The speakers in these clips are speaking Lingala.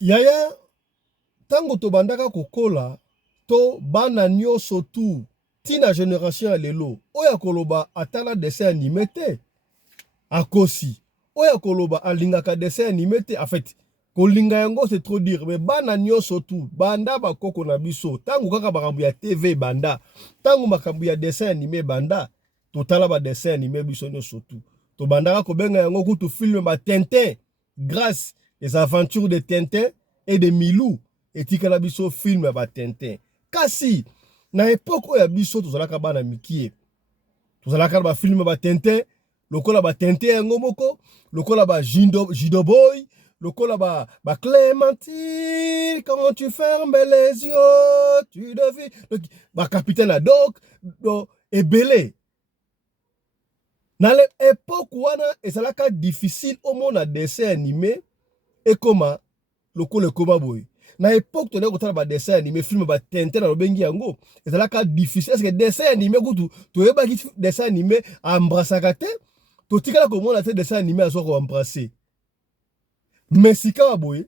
Yaya, tango to bandaka kokola, to bana nyonso tu, tina génération ya lelo, oya koloba atala dessin animé te, akosi. Oya koloba alingaka dessin animé te, en fait, kolinga yango c'est trop dire, mais bana nyonso tu, banda bakoko na biso, tango kaka makambo ya TV banda, tango makambo ya dessin animé banda, totala ba dessin animé biso nyonso tu. To bandaka kobenga yango kutu film ba Tintin, grâce les aventures de Tintin et de Milou, etikala biso film ba Tintin. Kasi, na époque oya biso tozalaka bana mikie, tozalaka ba film ba Tintin, lokola ba Tintin yango moko, lokola ba Jido Boy, lokola ba Clémentine, quand tu fermes les yeux, tu deviens ba Capitaine Haddock, ebele. Na l'époque wana ezalaka difficile au monde à dessin animé et comment lokola koma boy. Na époque tondé kotala ba dessin animé film ba Tintin na lobengi yango ezalaka difficile parce que dessin animé kutu toyebaki dessin animé embrassaka te, totikala komona te dessin animé azo ko embrasser. Mais sika boy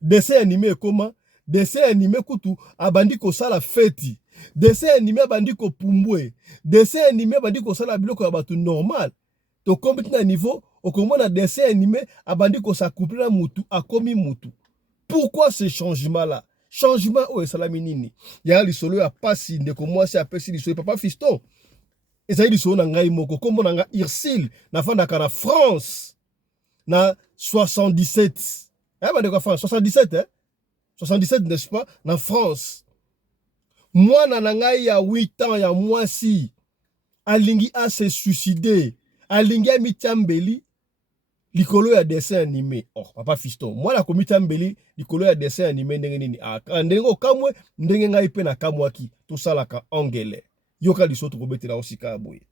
dessin animé comment dessin animé kutu abandi ko sala feti, dessin animé abandi ko pumbwe, dessin animé abandi ko sala biloko ya batu normal. To kombi na niveau okomona dessin animé abandi ko s'accoupler na mutu akomi mutu. Pourquoi ce changement là? Changement o esalami nini? Ya lisolo ya pasi ndeko mwasi apesi lisolo papa fiston. Ezali lisolo na ngai moko kombo na nga Irsil na fandaka na France na 77. Ba ndeko France 77 hein? 77 n'est-ce pas? Na France. Mwana na ngai ya 8 ans ya mwasi alingi a se suicider. Alingi a mitambeli likolo ya dessin animé. Oh, papa fiston. Mwana ko mitambeli likolo ya dessin animé ndenge nini? Ndenge kamwe ndenge ngai pe na kamwaki. To salaka angele. Yoka lisoto ko betela osika boye.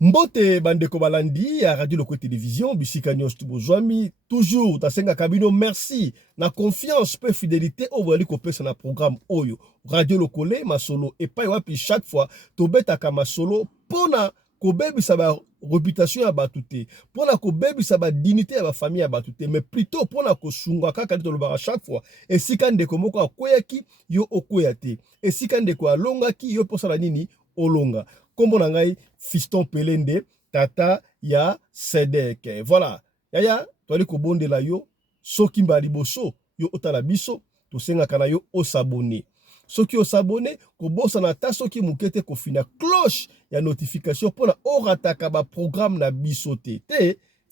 Mbote bandeko balandi ya Radio Loko Télévision, bisika nyos tubozwami, toujours tasenga kabino merci, na confiance pe fidélité au vali kopesa na programme Oyo. Radio Lokole, masolo, et pas wapi chaque fois, tobetaka masolo, pona kobebisa ba réputation ya batute, pona kobebisa ba dignité ya ba famille ya batute, mais plutôt pona kosunga kaka tolobaka chaque fois, et sika ndeko moko akoyaki, yo okoyate, et sika ndeko alongaki, yo posala nini, olonga. Kombo na ngai Fiston Pelende, tata ya Sedek. Voilà. Yaya, toali kobondela yo, soki mbali boso, yo otala biso, to senga kana yo osabone. Soki osabone, kobosa na ta soki mukete kofina cloche ya notification pour na orataka ba programme na biso te.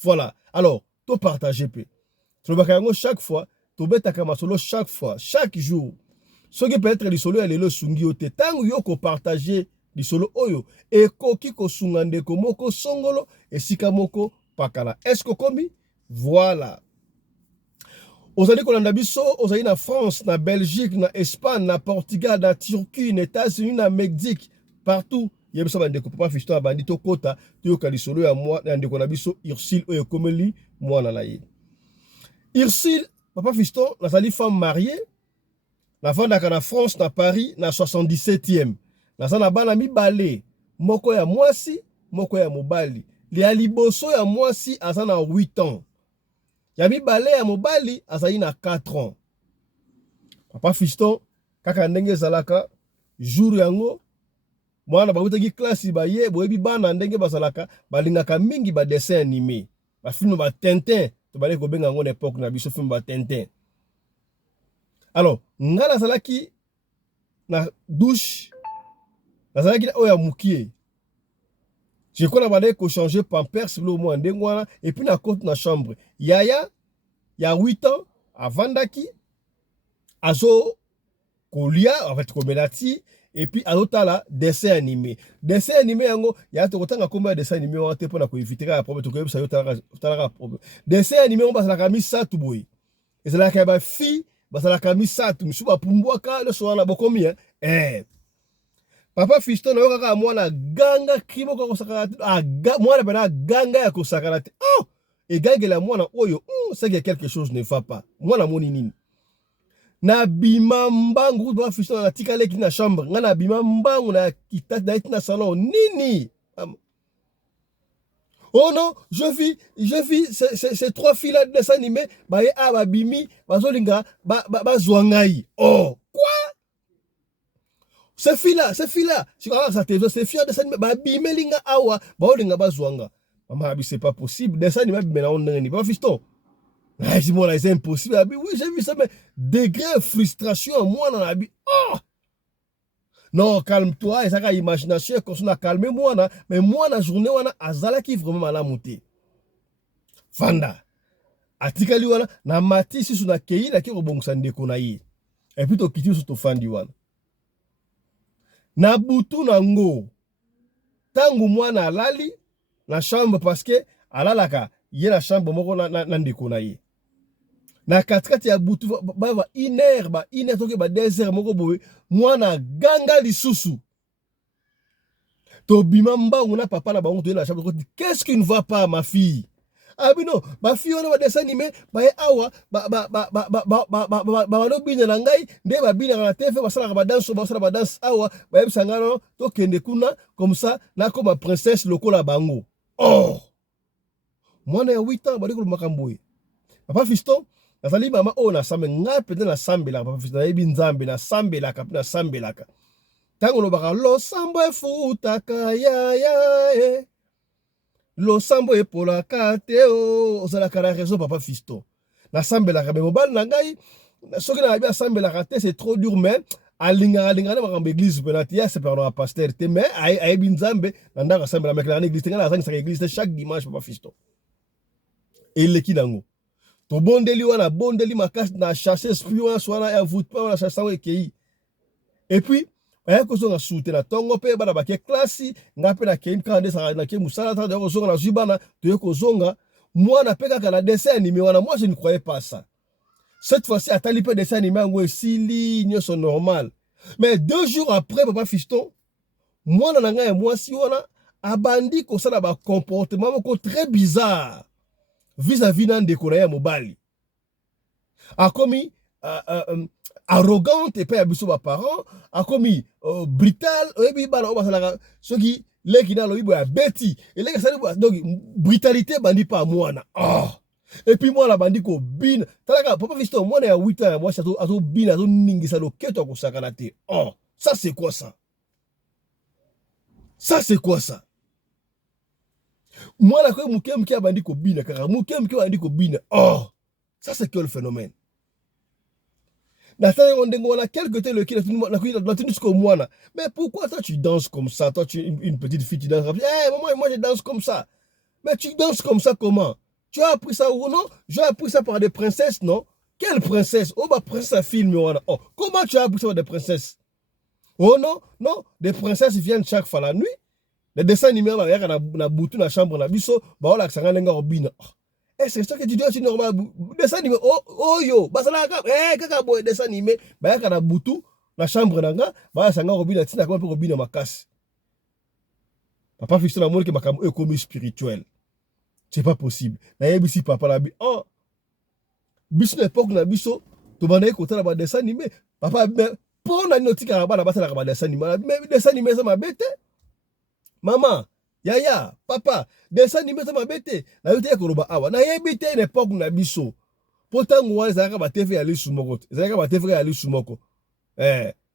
Voilà. Alors, to partager pe. To baka yango chaque fois, to betaka masolo chaque fois, chaque jour. Soki peut-être lisolo ya lelo sungi yo te, tango yo ko partager lisolo oyo ekoki kosunga ndeko moko songolo esika moko pakala. Est-ce que komi? Voilà. Ozali kolanda biso, ozali na France, na Belgique, na Espagne, na Portugal, na Turquie, na États-Unis, na Mexique, partout. Yebisa bandeko papa Fiston abandi to kota toyoka lisolo ya mwa na ndeko na biso Ursil oyo komeli mwana na ye. Ursil papa Fiston nazali femme mariée, na vandaka na France na Paris na 77e. Naza na bana mibale, moko ya mwasi, moko ya mobali. Ya liboso ya mwasi aza na 8 ans. Ya mibale ya mobali azali na 4 ans. Papa Fiston, kaka ndenge ezalaka, jour yango, mwana bakutaki klasi baye, boyebi bana ndenge bazalaka, balingaka mingi ba dessin animé. Ba film ba Tintin, to bale ko benga ngo na époque na biso film ba Tintin. Alors, nga nazalaki na douche, nazalaki na oya mukie. Je crois que je vais changer pampers le moins de mois et puis na côte na chambre. Yaya, il y a 8 ans, avant daki, azo kolia, en fait, komelati, et puis azotala dessin animé. Dessin animé yango, ya to kotanga komba dessin animé on te pona ko éviter la problème to ko ça yotala problème. Dessin animé on basa la kamisa tu boy. Et c'est la ka ba fi, basa la kamisa tu msuba pumbwaka le soir na bokomi Papa Fiston na yoka mwana ganga kimo kwa kusakara mwana bana ganga ya kusakara te. Oh! Et gangela mwana oyo, c'est que quelque chose ne va pas. Mwana moni nini? Na bima mbangu Papa Fiston na tika leki na chambre. Nga na bima mbangu na kitati na iti na salon nini? Oh non, je vis ces trois filles-là de dessin animé, baye a babimi, bazolinga, bazwangai. Oh, ces filles-là, si on ça te ces filles de dessin animé, babime linga awa, baolinga bazwanga. Maman, c'est pas possible, dessin animé, mais on n'est pas fiston. Ah, c'est moi là, c'est impossible. Oui, j'ai vu ça, mais degré de frustration, moi, dans la vie. Oh! Non, calme-toi, et ça a imagination, qu'on soit calmé, moi, mais moi, la journée, on a azala qui vraiment mal à monter. Fanda. Atikali wana, na mati si suna kei, la ki robongsa ndeko na ye. Et puis, to kiti su to fandi wana. Na butu na ngo. Tangu mwana alali, na chambre, parce que, alalaka, ye la chambre, moko na ndeko na ye. Na katikati ya butu ba iner toke ba desert moko boye mwana ganga lisusu to bimamba una papa na bango to la chambre qu'est-ce qui ne va pas ma fille ah oui non ma fille on va dessin animé ba awa ba lo bina na ngai nde ba bina na TV ba sala ba danse awa ba yebisanga no to kende kuna comme ça na comme princesse lokola bango oh mwana ya 8 ans ba diko makamboye papa fiston nazali mama o na sambe nga pete na sambelaka papa fils na yebi nzambe na sambelaka tango lobaka lo sambo efutaka ya lo sambo epolaka te o ozalaka na raison papa fisto na sambelaka me mobali na ngai soki na yabi asambelaka te c'est trop dur mais alingaka na makambo église mpe na te ya separa na pasteur te mais ayebi nzambe na ndako asambela mekela na église te ngai nazangisaka église te chaque dimanche papa fisto eleki nango to bondeli wana bondeli makasi na chasser esprit wana swana ya voûte pas wana chasser ekei et puis aya kozonga sute na tongo pe bana bake klasi nga pe na kei kande sa na ke musala ta de kozonga na zibana to ye kozonga mwana pe kaka na dessin animé wana moi je ne croyais pas ça cette fois-ci atali pe dessin animé ngo esili nyoso normal mais 2 jours après papa fiston mwana na nga ya mwasi wana abandi kosala ba comportement moko très bizarre vis-à-vis d'un décoré mobile. A commis arrogante et pas abuso ba parents, a commis brutal, et puis bana obasala ceux qui les qui na loibo ya beti et les ça donc brutalité bandi pas moi na. Oh. Et puis moi la bandi ko bin, talaka papa fisto moi na 8 ans moi ça azo bin azo ningisa lo keto ko sakana te. Oh, ça c'est quoi ça? Ça c'est quoi ça? Moi, la quoi, mouké a bandi ko bina, car mouké a bandi ko bina. Oh, ça c'est que le phénomène. On a quelque temps le qui la tenue comme moi. Mais pourquoi toi tu danses comme ça? Toi, tu es une petite fille, tu danses comme ça. Hey, maman, moi je danse comme ça. Mais tu danses comme ça comment? Tu as appris ça ou non? J'ai appris ça par des princesses, non? Quelle princesse? Oh, ma princesse film. Oh, comment tu as appris ça par des princesses? Oh non, non, des princesses viennent chaque fois la nuit. Les dessins animés, na boutou na chambre na biso, ba ola sanga lenga robina. Eh c'est ça que tu dis c'est normal. Dessin animé oh yo, ba sala ka kaka boy dessin animé, ba ya na boutou na chambre nanga, ba sanga robina tina comme robina makasi. Papa fixe na moni que makamo e comme spirituel. C'est pas possible. Na yebi si papa la bi oh. Biso l'époque na biso, to bana ko tala ba dessin animé. Papa pour na notika ba na ba sala ba dessin animé, mais dessin animé ça m'a bête. Maman, yaya, papa, dessin animé ça m'a bête. Na yote ko awa. Na yebi te l'époque na biso. Pourtant moi ezaka ba TV ali sumoko. Ezaka ba TV ali sumoko.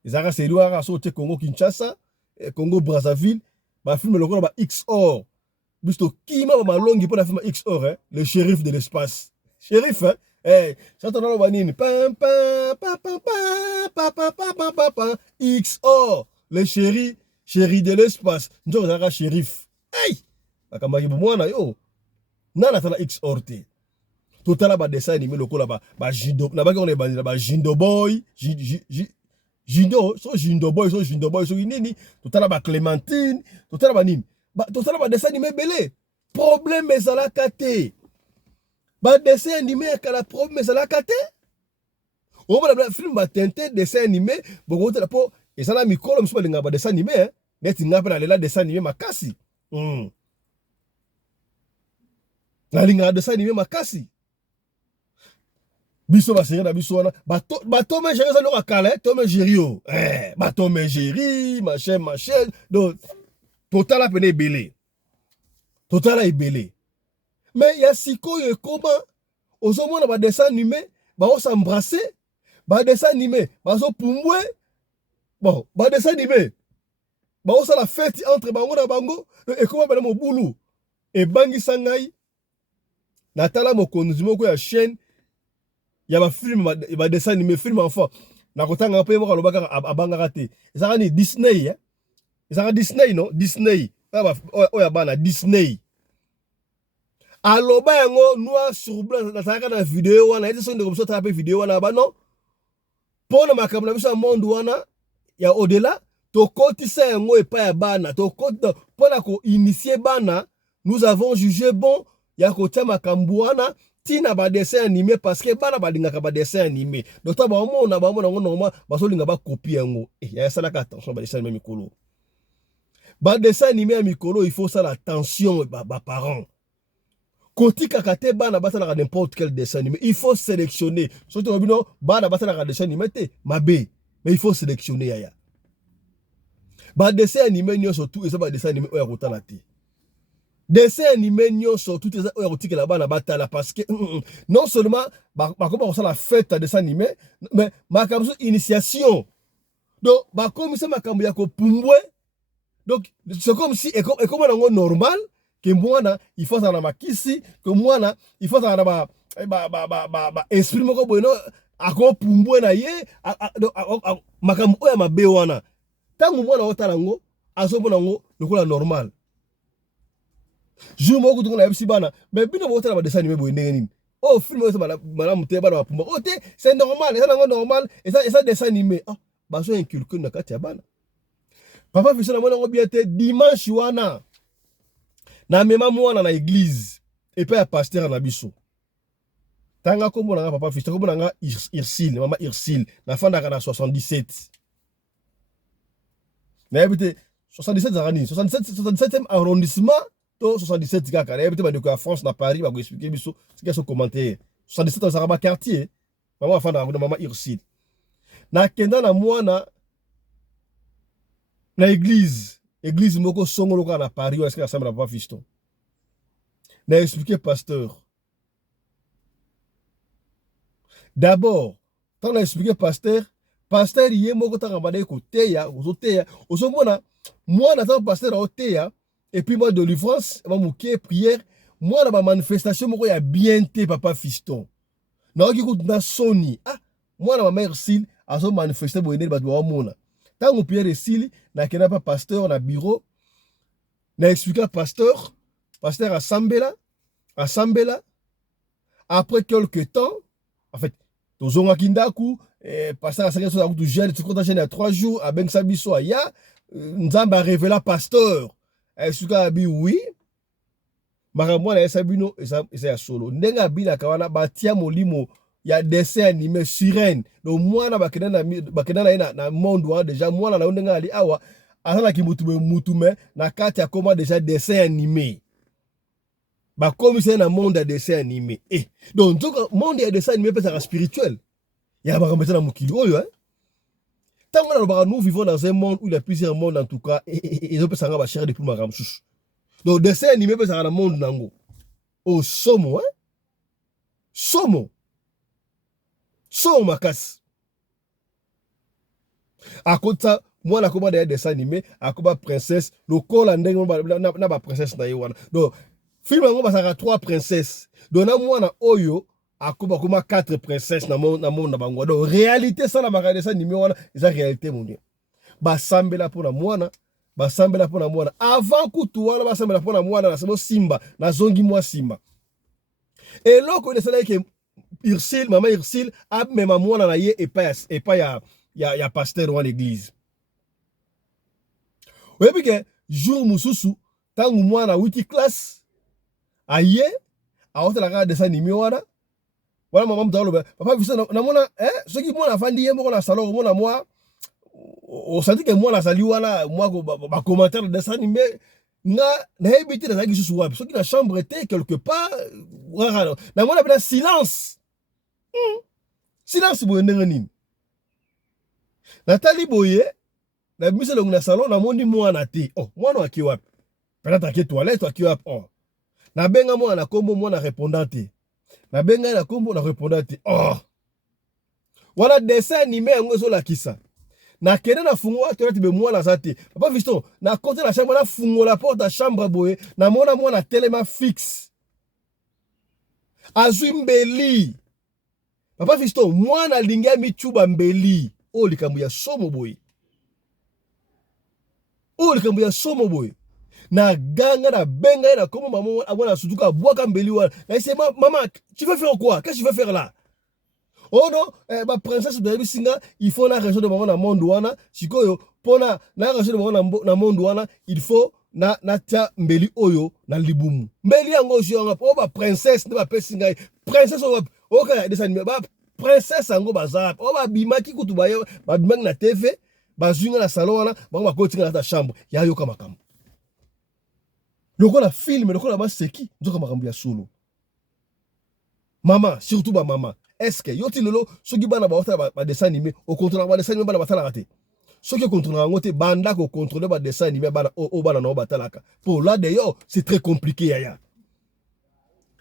Ezaka c'est loira so te Congo Kinshasa, Congo Brazzaville, ba film le ba XOR. Bisto kima ba malongi pour la film XOR, le shérif de l'espace. Shérif ça t'en a banine. Pam pam pam pam pam pam pam pam pam XOR, le chéri de l'espace. Njo zaka shérif. Hey! Akamaki mwana yo. Nana tala XOR te. Totala ba dessin animé lokola ba Jindo. Na ba ko ne bandira ba Jindo boy, Jindo boy so nini. Totala ba Clémentine, totala ba nini. Totala ba dessin animé belé. Problème ezalaka te. Ba dessin animé kala problème ezalaka te. O ba film ba tente dessin animé, bongo tala po ezala mikolo mso balinga ba dessin animé, neti ngapa na lela dessin animé makasi. Na linga dessin animé makasi. Biso ba sérieux na biso wana bato me gérer ça lo kala to me gério bato me géri machin donc total a peine belé totala ebele. Mais ya sikoyo comment ozomona ba dessin animé ba s'embrasser, ba dessin animé ba zo pumbwe. Bon, ba dessin animé ba la fête entre bango na bango et comment ba mo bulu e bangi sangai natala mokonzi moko ya chaîne ya ba film ba dessin animé film enfant na kotanga pe mo kalobaka abanga te ezaka ni Disney hein ezaka Disney non Disney oya bana Disney aloba yango noir sur blanc nataka na vidéo wana ete so ndeko so ta pe vidéo wana ba non pona makambo na biso monde wana ya au-delà to kotisa yango epa ya bana to kota pona ko initier bana nous avons jugé bon ya kotia makambo wana tina ba dessin animé parce que bana balingaka ba dessin animé donc ta ba mona ngo normal basolinga ba copie yango ya salaka attention ba dessin animé mikolo ba dessin animé ya mikolo il faut ça la attention ba parents kotika kate bana basala n'importe quel dessin animé il faut sélectionner surtout bino bana basala dessin animé te mabe mais il faut sélectionner yaya ba dessin animé nyoso tout ça ba dessin animé oya kotala te dessin animé nyoso tout ça oya kotikela bana batala parce que non seulement ba comme ça la fête à dessin animé mais makambo initiation donc ba comme ça makambo ya ko pumbwe donc c'est comme si et comme on normal que mwana il faut ça na makisi que mwana il faut ça na ba esprit moko bueno ako pumbwe na ye makambo oya mabe wana tangu mwana otala ngo azomona ngo lokola normal jour moko tungona yebisi bana mais bino botala ba dessin animé boye ndenge nini oh film oyo bana mute bana bapumba oh te c'est normal ça nango normal et ça dessin animé ah baso inculquer na kati ya bana papa fisa na mwana ngo bien te dimanche wana na mema mwana na église et puis ya pasteur na biso tanga kombo na papa fisa kombo na Ursule mama Ursule na fanda kana 77 na habité 77 zarani 77e arrondissement to 77 kaka na habité ba de France na Paris ba ko expliquer biso ce que so commentaire 77 za ba quartier mama fanda na mama Ursule na kenda na mwana na église moko songolo ka na Paris ou est-ce que ensemble na papa fiston na expliquer pasteur d'abord tant na expliquer pasteur yé moko ta ngabade ko teya ozomona moi na tant pasteur o teya et puis moi de délivrance va mouké prière moi na ba manifestation moko ya bien te papa fiston na oki ko na soni ah moi na ma mère Sil azo manifester bo ene ba do mona tango prière Sil na kena pa pasteur na bureau na expliquer pasteur assemblée après quelque temps en fait tozonga kindaku pasteur a ça du gel tu comptes à 3 jours à ben sabiso ya nzamba révéla pasteur expliquer abi oui makambo na sabino esa ya solo ndenga bila kawana batia molimo ya dessin animé sirène donc mwana bakena na monde wa déjà mwana na ndenga ali awa asala ki mutume na kati ya koma déjà dessin animé ba comme c'est un monde de dessin animé donc monde de dessin animé peut être spirituel ya ba remettre na mukili oyo hein tant que nous vivons dans un monde où il y a plusieurs mondes en tout cas et ils peut s'anga ba cher depuis makam chouchou donc dessin animé peut être dans le monde nango au somo hein somo makasi à côté ça moi na koba de dessin animé à koba princesse le col ndenge na ba princesse na yewana donc film ngo basaka 3 princesses donc na mwana oyo akoba koma 4 princesses na monde na bango donc réalité ça na ba dessin animé wana eza réalité mon dieu basambela pona mwana avant kutu wana basambela pona mwana na sebo simba na zongi mwa simba et loko de cela que Ursule mama Ursule a même mwana na ye et pas ya pasteur dans l'église oui puis que jour mususu tangu mwana 8 classe aye aotela ka dessin animé wana wala mama mtalo papa visa na mona soki mwana afandi ye moko na salon mona moi o senti que mwana sali wana moi ba commentaire de dessin animé na hebite na zaki susu wapi soki na chambre était quelque part na mona pena silence boye ndenge nini natali boye na biso longo na salon na mondi mwana te oh mwana aki wapi peut-être aki toilette aki wapi oh Na benga mwana na kombo mwana répondante. Na benga na kombo na répondante. Oh. Wala dessin animé yango zo la kisa. Na kende na fungo atolati be mwana zate. Papa Fiston, na côté la chambre na fungo la porte à chambre boye, na mona mwana telema fixe. Azwi mbeli. Papa Fiston, mwana lingia michuba mbeli. O likambu ya somo boye. O likambu ya somo boye. Na ganga na benga na comme maman abona sutuka boaka mbeli wana. Na c'est maman, tu veux faire quoi? Qu'est-ce que tu veux faire là? Oh non, ma princesse de Bisinga, il faut la région de maman na monde wana. Sikoyo pona na région de maman na monde wana, il faut na tia mbeli oyo na libumu. Mbeli yango jonga po ba princesse ne ba pesinga. Princesse o ka desani ba princesse yango bazap. O ba bimaki kutu ba yo, ba bimaki na TV, ba zunga na salon wana, ba kotinga na ta chambre. Ya yo kama kama. Lokola film, lokola ba seki, nzoka makambo ya solo. Maman, surtout ba maman. Est-ce que yoti lolo soki bana ba ba dessin animé au contrôle ba dessin animé bana batala raté. Soki contrôle ngote banda ko contrôler ba dessin animé bana o bana no batalaka. Pour là d'ailleurs, c'est très compliqué yaya.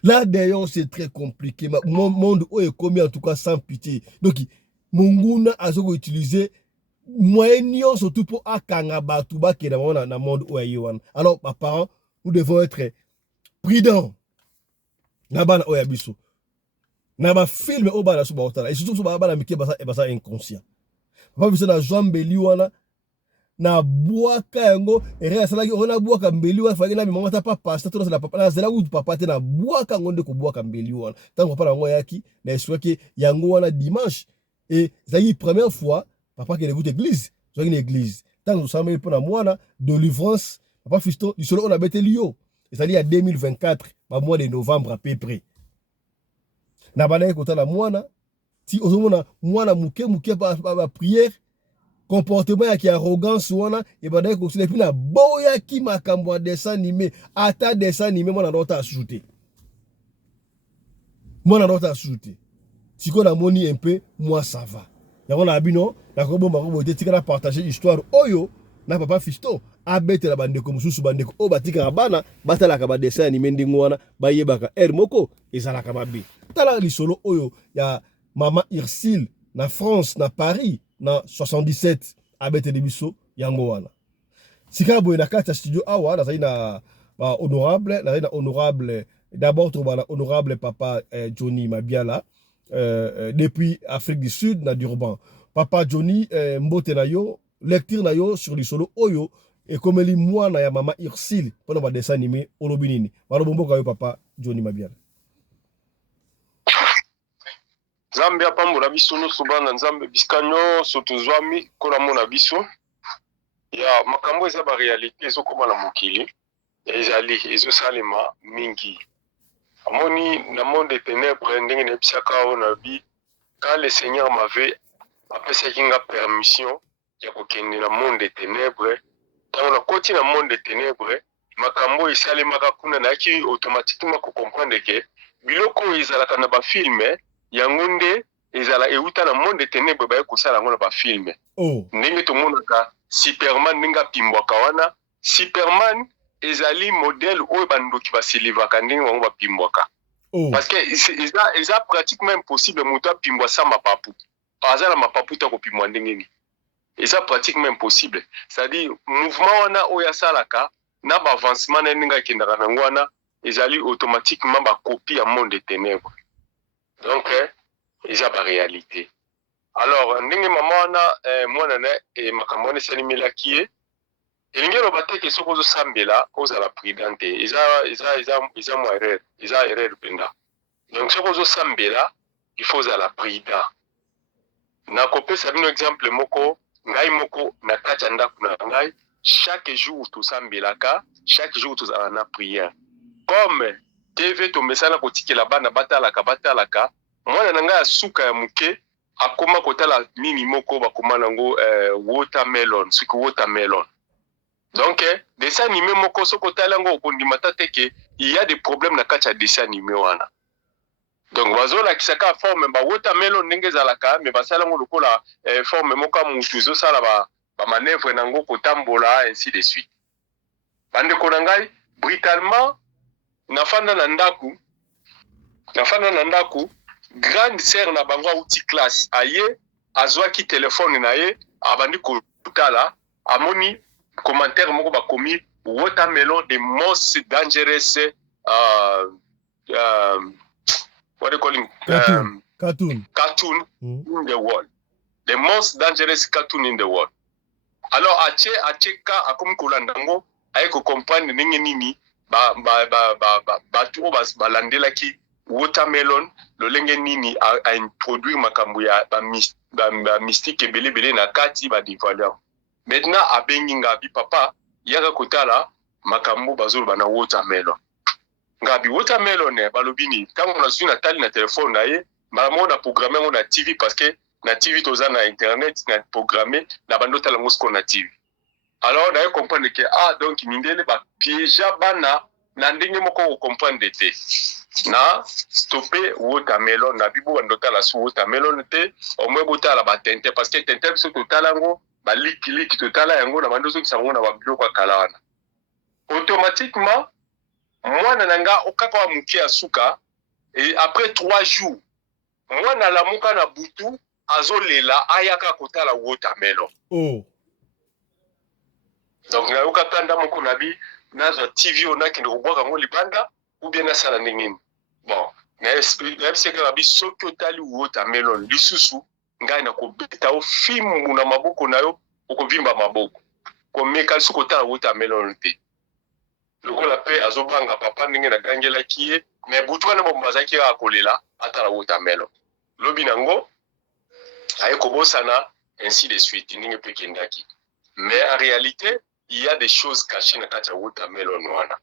Là d'ailleurs, c'est très compliqué. Mon monde est commis en tout cas sans pitié. Donc monguna azoko utiliser moyen surtout pour akanga batu ba ke na monde o yewan. Alors mes parents, nous devons être prudents. Na bana o yabiso. Na ba film o bana so ba otala et surtout so ba bana mike basa inconscient. Papa biso na joa mbeli wana na boaka yango ere asalaki ona boaka mbeli wana faki na mi mama ta papa sta to na papa na zela ku papa te na boaka ngonde ko boaka mbeli wana tango papa yango yaki na eswaki yango wana dimanche et zaki première fois papa qui écoute église zaki une église tango samé pour na mwana délivrance papa Fiston du solo on a bêté lio et ça dit à 2024 ba mois de novembre à peu près. Na bana ko tala mwana ti ozomona mwana muke ba prière comportement ya ki arrogance wana e bana ko sile puis na boya ki makambo dessin animé ata dessin animé mwana ndota ajouter mwana ndota ajouter siko na moni un peu moi ça va yango na bino na ko bomba ko bote tika na partager histoire oyo na papa Fiston abete la bande ko mususu bande ko batika bana batala ka ba dessin animé ndingo wana bayebaka moko ezalaka mabe. Tala lisolo oyo ya Maman Ursule na France na Paris na 77 abete de biso yango wana. Sika boye na kati ya studio awa na na honorable na honorable d'abord to bana honorable papa Johnny Mabiala depuis Afrique du Sud na Durban. Papa Johnny mbote na yo lecture na yo sur lisolo oyo et comme li mwana ya Maman Ursule pona ba dessin animé olobinini. Balo bomboka yo papa Johnny Mabiala. Nzambe apambola biso nyonso bana nzambe bisika nyonso tozwami kola mona biso ya makambo eza ba réalité ezokoma na mokili ezali ezosalema mingi amoni na monde des ténèbres ndenge nebisaka o na bi quand le Seigneur m'avait apesaki nga permission ya kokende na monde des ténèbres ntango nakoti na monde des ténèbres makambo esalemaka kuna nayaki automatiquement kocomprendre ke biloko oyo ezalaka na bafilme yango nde ezala euta na monde des ténèbres baye kosala yango na bafilme ndenge tomonaka Superman ndenge apimbwaka wana Superman ezali modèle oyo bandoki basilivaka ndenge bango bapimbwaka parce que eza pratiquement impossible moto apimbwa sa mapapu aza na mapapu ta kopimbwa ndenge ni eza pratiquement impossible c'est-à-dire mouvement wana oyo asalaka na bavancement na ndenge akendaka nango wana ezali automatiquement bakopie ya monde des ténèbres. Donc eza ba réalité. Alors ndenge mama wana mwana na makambo wana esalimelaki ye elingi eloba te ke soki ozosambela ozala prudente eza mwa erreur eza erreur mpenza. Donc soki ozosambela il faut ozala prudent. Nakopesa bino exemple moko ngai moko na kati ya ndako na ngai chaque jour tosambelaka chaque jour tozala na prière comme TV tomesana kotikela bana batalaka mwana na ngai asuka ya muke akoma kotala nini moko bakoma nango watermelon soki watermelon. Donc dessin animé moko soko kotala ngo okondima te ke il y a des problèmes na kati ya dessin animé wana. Donc bazola kisaka forme ba watermelon ndenge ezalaka mais basala ngo lokola forme moko ya mutu ezosala ba manœuvre nango kotambola ainsi de suite. Bande ko na ngai brutalement nafanda na ndaku grande sœur na bango auti classe aye azwaki telefone na ye abandi kotala amoni commentaire moko bakomi watermelon the most dangerous what do you call him cartoon in the world, the most dangerous cartoon in the world. Alors acheka akomi kolandango aye ko comprendre ndenge nini batu balandelaki watermelon lolenge nini a introduire makambo ya ba mystique ebele na kati ba divaler. Maintenant abengi ngabi papa yaka kotala makambo bazolo bana watermelon. Ngabi watermelon balobi ni tango na zwi na tali na telefone na ye mamo na programmer na TV parce que na TV toza na internet na programmer na bando tala ngosko na TV. Alors d'ailleurs comprendre que donc mindele ba piéger bana na ndenge moko ko comprendre te na stopper watermelon na bibo bando tala su watermelon te au moins botala ba tente parce que tente so totala ngo ba liki totala yango na bando so kisango na ba biloko kalawana automatiquement mwana nanga okaka wa mukia suka et après 3 jours mwana la muka na butu azolela ayaka kotala watermelon. Donc na yoka tanda moko nabi nazo TV onaki ndo kubwaka ngo libanda ou bien na sala ndengini. Bon, na espika nabi soki otali watermelon lisusu ngai na kobeta o film na maboko nayo okovimba maboko. Komeka suko tala watermelon te. Lokola pe azobanga papa ndenge na gangela kiye mais butwana bombazaki akolela atala watermelon. Lobi nango aye kobosana ainsi de suite ndenge pe kendaki. Mais en réalité il y a des choses cachées dans la watermelon wana.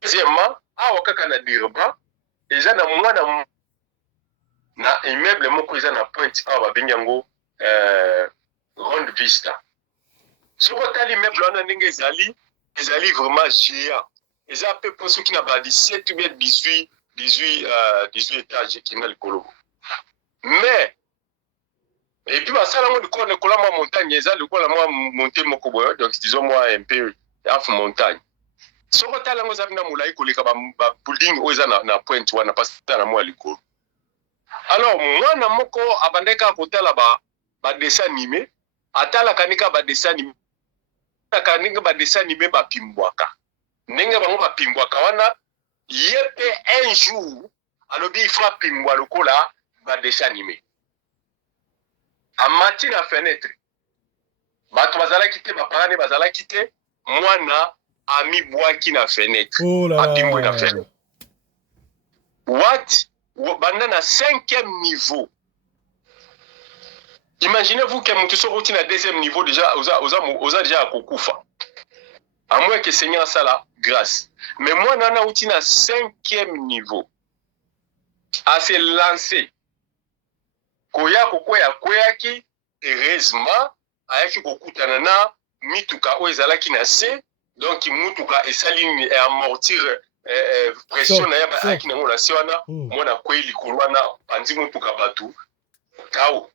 Deuxièmement, wakaka na dirba, eza na mwana na immeuble moko eza na Pointe ba benyango Ronde Vista. Soko tali immeuble wana ndenge ezali vraiment géant. Eza peu pour ceux qui na ba 17 ou bien 18 étages qui na likolo. Mais et puis ça là on connaît kola ma montagne eza lokola moi monter moko boyo donc disons moi un peu half montagne soko tala ngo zavina mulai koleka ba building o eza na Pointe wana parce que na moi likolo. Alors mwana moko abandeka kotala ba dessin animé atala kanika ba dessin animé ba pimbwaka ndenge bango ba pimbwaka wana yepe un jour alobi fa pimbwa lokola ba dessin animé amati na fenêtre bato bazalaki te baparane bazalaki te mwana ami bwaki na fenêtre apimwe na fenêtre what banda na 5e niveau. Imaginez-vous que mutu so routine na 2e niveau déjà oza déjà akokufa à moins que Seigneur ça la grâce mais moi nana uti na 5e niveau à se lancer koya koyaki heureusement ayaki kokutana na mituka o ezalaki na se donc mutuka esali amortir pression na ya ayaki nango na se wana mona kweli kolwana panzi mutuka batu kao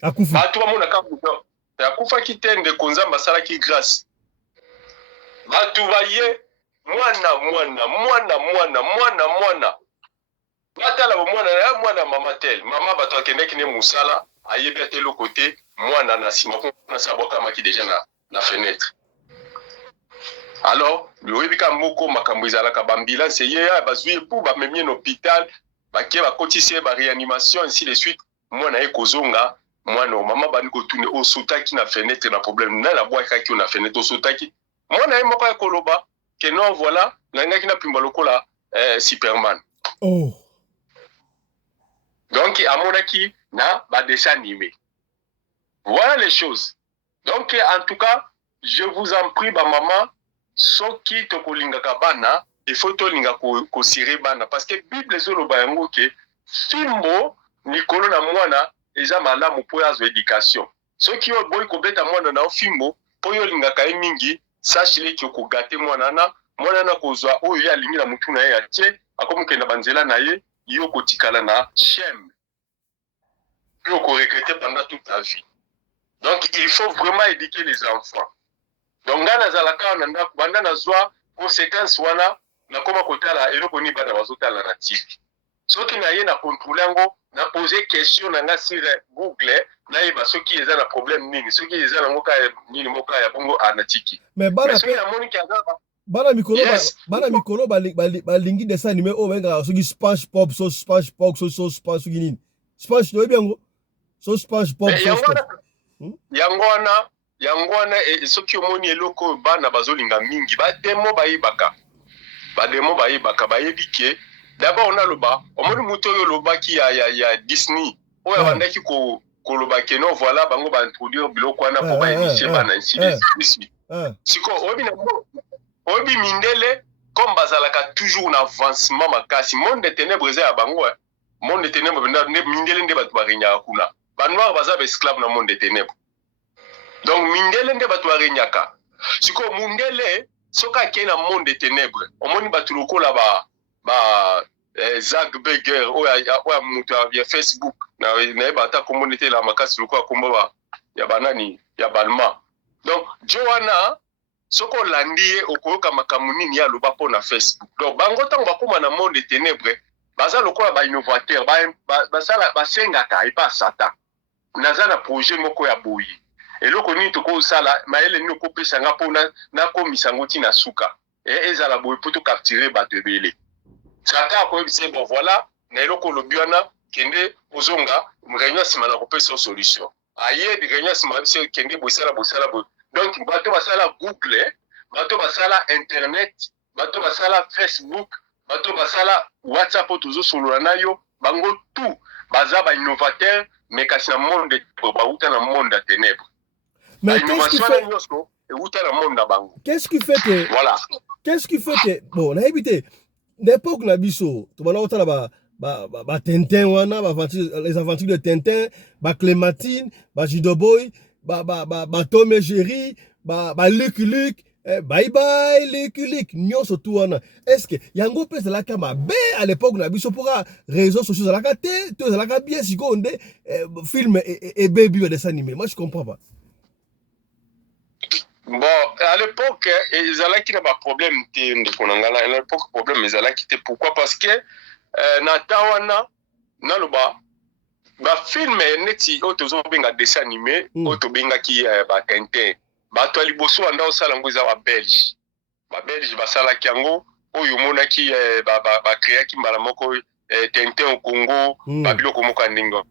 akufa batu bamona kabuto akufa kitende konzamba salaki grâce batu baye mwana batala mwana mama tel mama bato akendeki ne musala ayebi ate lo côté mwana na sima na saboka maki déjà na fenêtre. Alors le webika moko makambo ezalaka ba ambulance ye bazui pour ba memie na hôpital bakie ba kotise ba réanimation ainsi de suite mwana e kozonga mwana mama bani ko tourner o sotaki na fenêtre na problème na boaka ki na fenêtre o sotaki mwana e moko ekoloba que non voilà na ngaki na pimba lokola Superman. Donc, à mon avis, na ba dessin animé. Voilà les choses. Donc, en tout cas, je vous en prie, ba maman, soki to kolingaka bana, il faut to linga ko sire bana parce que Bible zolo ba yango ke fimbo nikolo na mwana eza malamu po yazo éducation. Soki yo boy ko beta mwana na fimbo po yo lingaka mingi, sache ki ko gâter mwana na kozwa oyo ya lingi na mutu na ye atie akomukenda banzela na ye yo kotikala na shame puis on regretter pendant toute ta vie. Donc il faut vraiment éduquer les enfants. Donc ngana zalaka nanda banda nazwa conséquences wana nakoma kotala eloko ni bana bazotala na TV soki na ye na contrôler yango na poser question na nga sur Google nayeba soki eza na problème nini soki eza na moka nini moka ya bongo anatiki mais bana soki na moni kaza bana mikolo balingi dessin animé oyo bengaka soki SpongeBob so SpongeBob so soki nini Sponge toyebi yango so SpongeBob yango wana soki omoni eloko oyo bana bazolinga mingi bademo bayebaka bayebi ke d'abord naloba omoni moto oyo olobaki ya Disney oyo abandaki koloba ke no voilà bango baintroduire biloko wana mpo bayebisie bana ainsi de suite siko oyebi mindele comme bazalaka toujours na avancement makasi monde de ténèbres eza ya bango monde de ténèbres mindele nde bato barenyaka kuna banoir baza baesclave na monde de ténèbres donc mindele nde bato barenyaka siko mundele soki akei na monde de ténèbres omoni bato lokola Zach Berger oya moto ya Facebook nayeba ata komoni te la makasi lokola kombo ya banani ya balma donc jo wana soko olandi ye okoyoka makambo nini ya aloba mpo na Facebook donc bango ntango bakóma na monde de ténèbres baza lokola bainnovateur basengaka epa satan naza na projet moko ya boye eloko nini tokosala mayele nini okopesa nga mpo nakomisa yango ntina suka ezala boye mpo tokaptire bato ebele satan akoyebisa bon voilà na eloko olobi wana kende ozonga réunion nsima na kopesa solution aye réunion nsima biso kende bosala boye donc bato basala Google bato basala internet bato basala Facebook bato basala WhatsApp oyo tozosolola na yo bango tout baza bainnovateur mais kasi na monde bauta na monde ya ténèbres mais qu'est-ce qui fait que voilà qu'est-ce qui fait que bon nayebi te l'époque na biso tobana kotala ba Tintin wana les aventures de Tintin ba Clémentine ba Jidoboy ba Tom et Jerry ba Lucky Luke bye bye Lucky Luke nyonso tu wana est-ce que yango pe ezalaka mabe à l'époque na biso mpoka réseaux sociaux ezalaka te to ezalaka bien sikoyo nde film ebebi ya dessin animé moi je comprends pas. Bon, à l'époque, ils allaient qui n'a pas problème à l'époque problème ils allaient quitter pourquoi parce que natawana naloba ba film neti otozo benga dessin animé oto benga ki ba Tintin ba to liboso anda osala ngo za ba Belge basala kiango oyo mona ki ba créer ki mbala moko Tintin au Congo ba biloko moko ndingo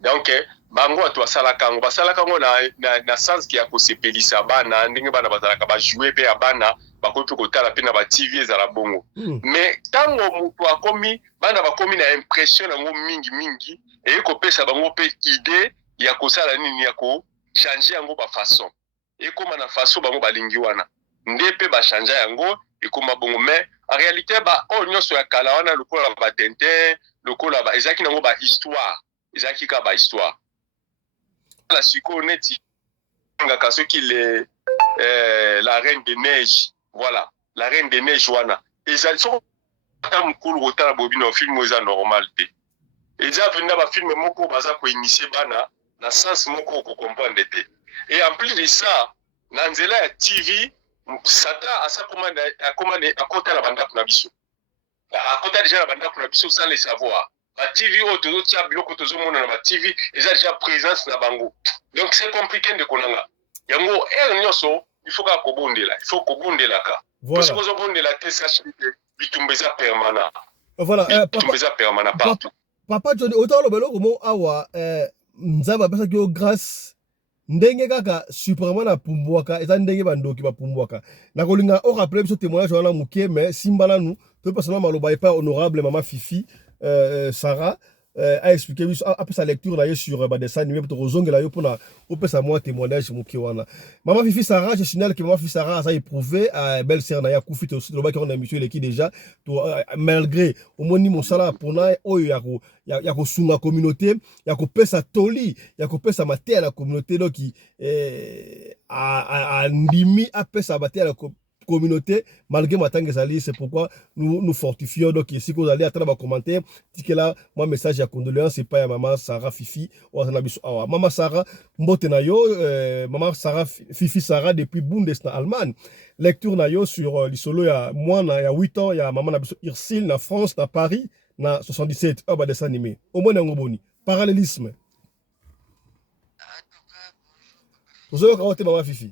donc bango atu basala kango na sens ki ya kosepelisa bana ndenge bana bazalaka ba jouer pe ya bana bakopi kotala pe na ba TV ezala bongo mais tango mutu akomi bana bakomi na impression nango mingi e kopesa bango pe idée ya kosala nini ya ko changer yango ba façon e koma na façon bango balingi wana nde pe ba changer yango e koma bongo mais en réalité ba o nyonso ya kala wana lokola ba Tintin lokola ba ezaki nango ba histoire ezaki ka ba histoire la siko neti ngaka soki la reine de neige voilà la reine de neige wana ezali soko ta mukulu kotala bobina film eza normal te eza venda ba film moko baza ko initier bana na sens moko ko comprendre te et en plus de ça na nzela ya TV sata asa commande akota la banda na biso akota déjà la banda na biso sans le savoir la TV oyo tia biloko tozomona na ba TV eza déjà présence na bango donc c'est compliqué de konanga yango nyonso il faut ka kobondela il faut kobondela ka parce que kobondela te sache bitumbeza permanent voilà bitumbeza permanent partout papa Johnny otalo beloko mo awa nzamba pesa ki o grâce ndenge kaka suprêmement na pumbwaka eza ndenge bandoki bapumbwaka na kolinga o rappeler biso témoignage wana mukie mais simbala nous to personnellement maloba et pas honorable maman Fifi Sarah a expliqué après sa lecture là sur dessin animé pour rozongela yo pona opesa moi témoignage mukie wana maman Fifi Sarah je signale que maman Fifi Sarah a éprouvé belle sœur na ya kufite aussi loba ki on a monsieur leki déjà malgré au moni mosala pona oyo ya ko sunga communauté ya ko pesa toli ya ko pesa maté à la communauté donc a ndimi a pesa maté à la communauté malgré matanga ezali. C'est pourquoi nous fortifions. Donc ici vous allez attendre ma commentaire que là moi message à condoléances c'est pas ya maman Sarah Fifi ou maman Sarah mbote na yo maman Sarah Fifi Sarah depuis Bundesna Allemagne. Lecture na yo sur l'isolo ya moi na ya 8 ans ya maman na biso Ursule na France na Paris na 77 ba dessin animé au moins ngoboni parallélisme. Vous avez quand maman Fifi.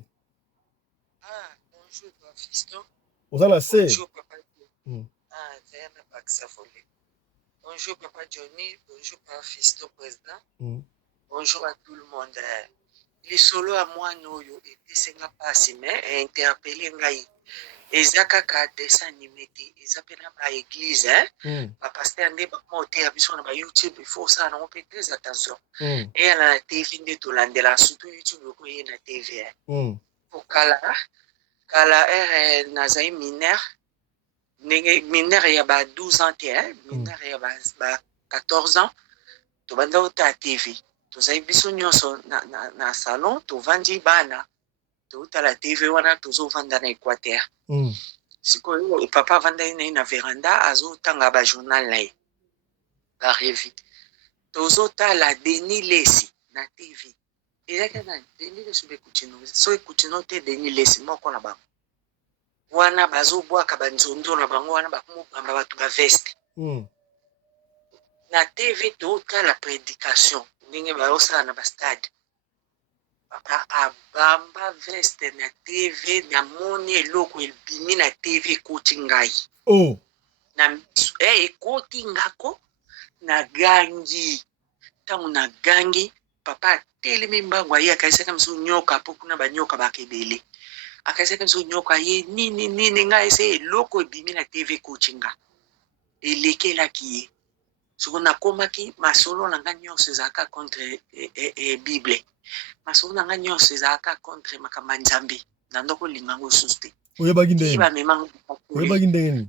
Bonjour, fiston. Vous allez assez. Bonjour, papa. Zayana Baxafole. Bonjour, papa Johnny. Bonjour, papa fiston président. Bonjour à tout le monde. Les solos à moi, noyo, et puis c'est pas passé, mais interpellé ngai. Ezaka ka dessin animé, ezapena ba église, papa c'était un débat monté à sur na YouTube, il faut ça, on fait très attention. Et à la TV de Tolandela, surtout YouTube, ko y na TV. Pour kala nazai mineur mineur ya ba 12 ans mineur ya ba 14 ans to banda uta TV to zai biso nyonso na salon to vandi bana to uta la TV wana to zo vanda na Équateur sikoyo papa vanda na veranda azo tanga ba journal là ba revue to zo ta la Denis Lesi na TV. Et là, Denis Lesi be kutino so kutino te Denis Lesi moko na ba wana bazo bwa ka banzondo na bango wana bakumu bamba batu ba veste na TV to la prédication ninge ba osa na ba stade papa abamba veste na TV na moni eloko elbimi na TV kotingai na kotingako na gangi tangu na gangi papa telemi mbango ya kaisa kama so nyoka pokuna banyoka bakebele akaisaka mso nyoka ye nini nga ese loko ebimi na TV coachinga elekela ki soko nakomaki masolo na nga nyonso ezalaka contre Bible masolo na nga nyonso ezalaka contre makamba nzambe na ndoko lingango susu te oyebaki ndenge nini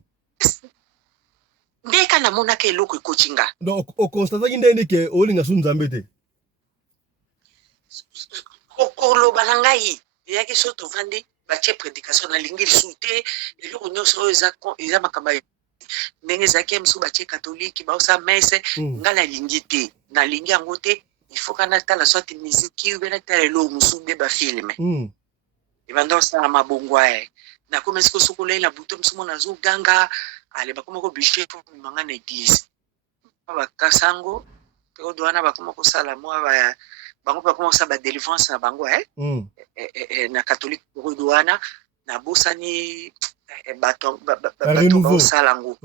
ndeka namonaka eloko ekochinga donc oconstataki ndenge ke olinga su nzambe te kokoloba na ngai eyaki so tovandi batie prédication na lingi soute eloko nyonso eza makamba ndenge ezalaki mosusu batie catholique baosa messe nga nalingi te nalingi yango te il faut kana tala soit miziki ubena tala eloko mosusu nde bafilme ebanda osala mabongo aye nakomi esiko sokolai na buto mosusu mona azoganga ale bakoma kobishe po mimanga na église bakasango mpe odo wana bakoma kosala mwa bango bakoma kosala badelivrance na bango na catholique odo wana na bosani bato baosala ngo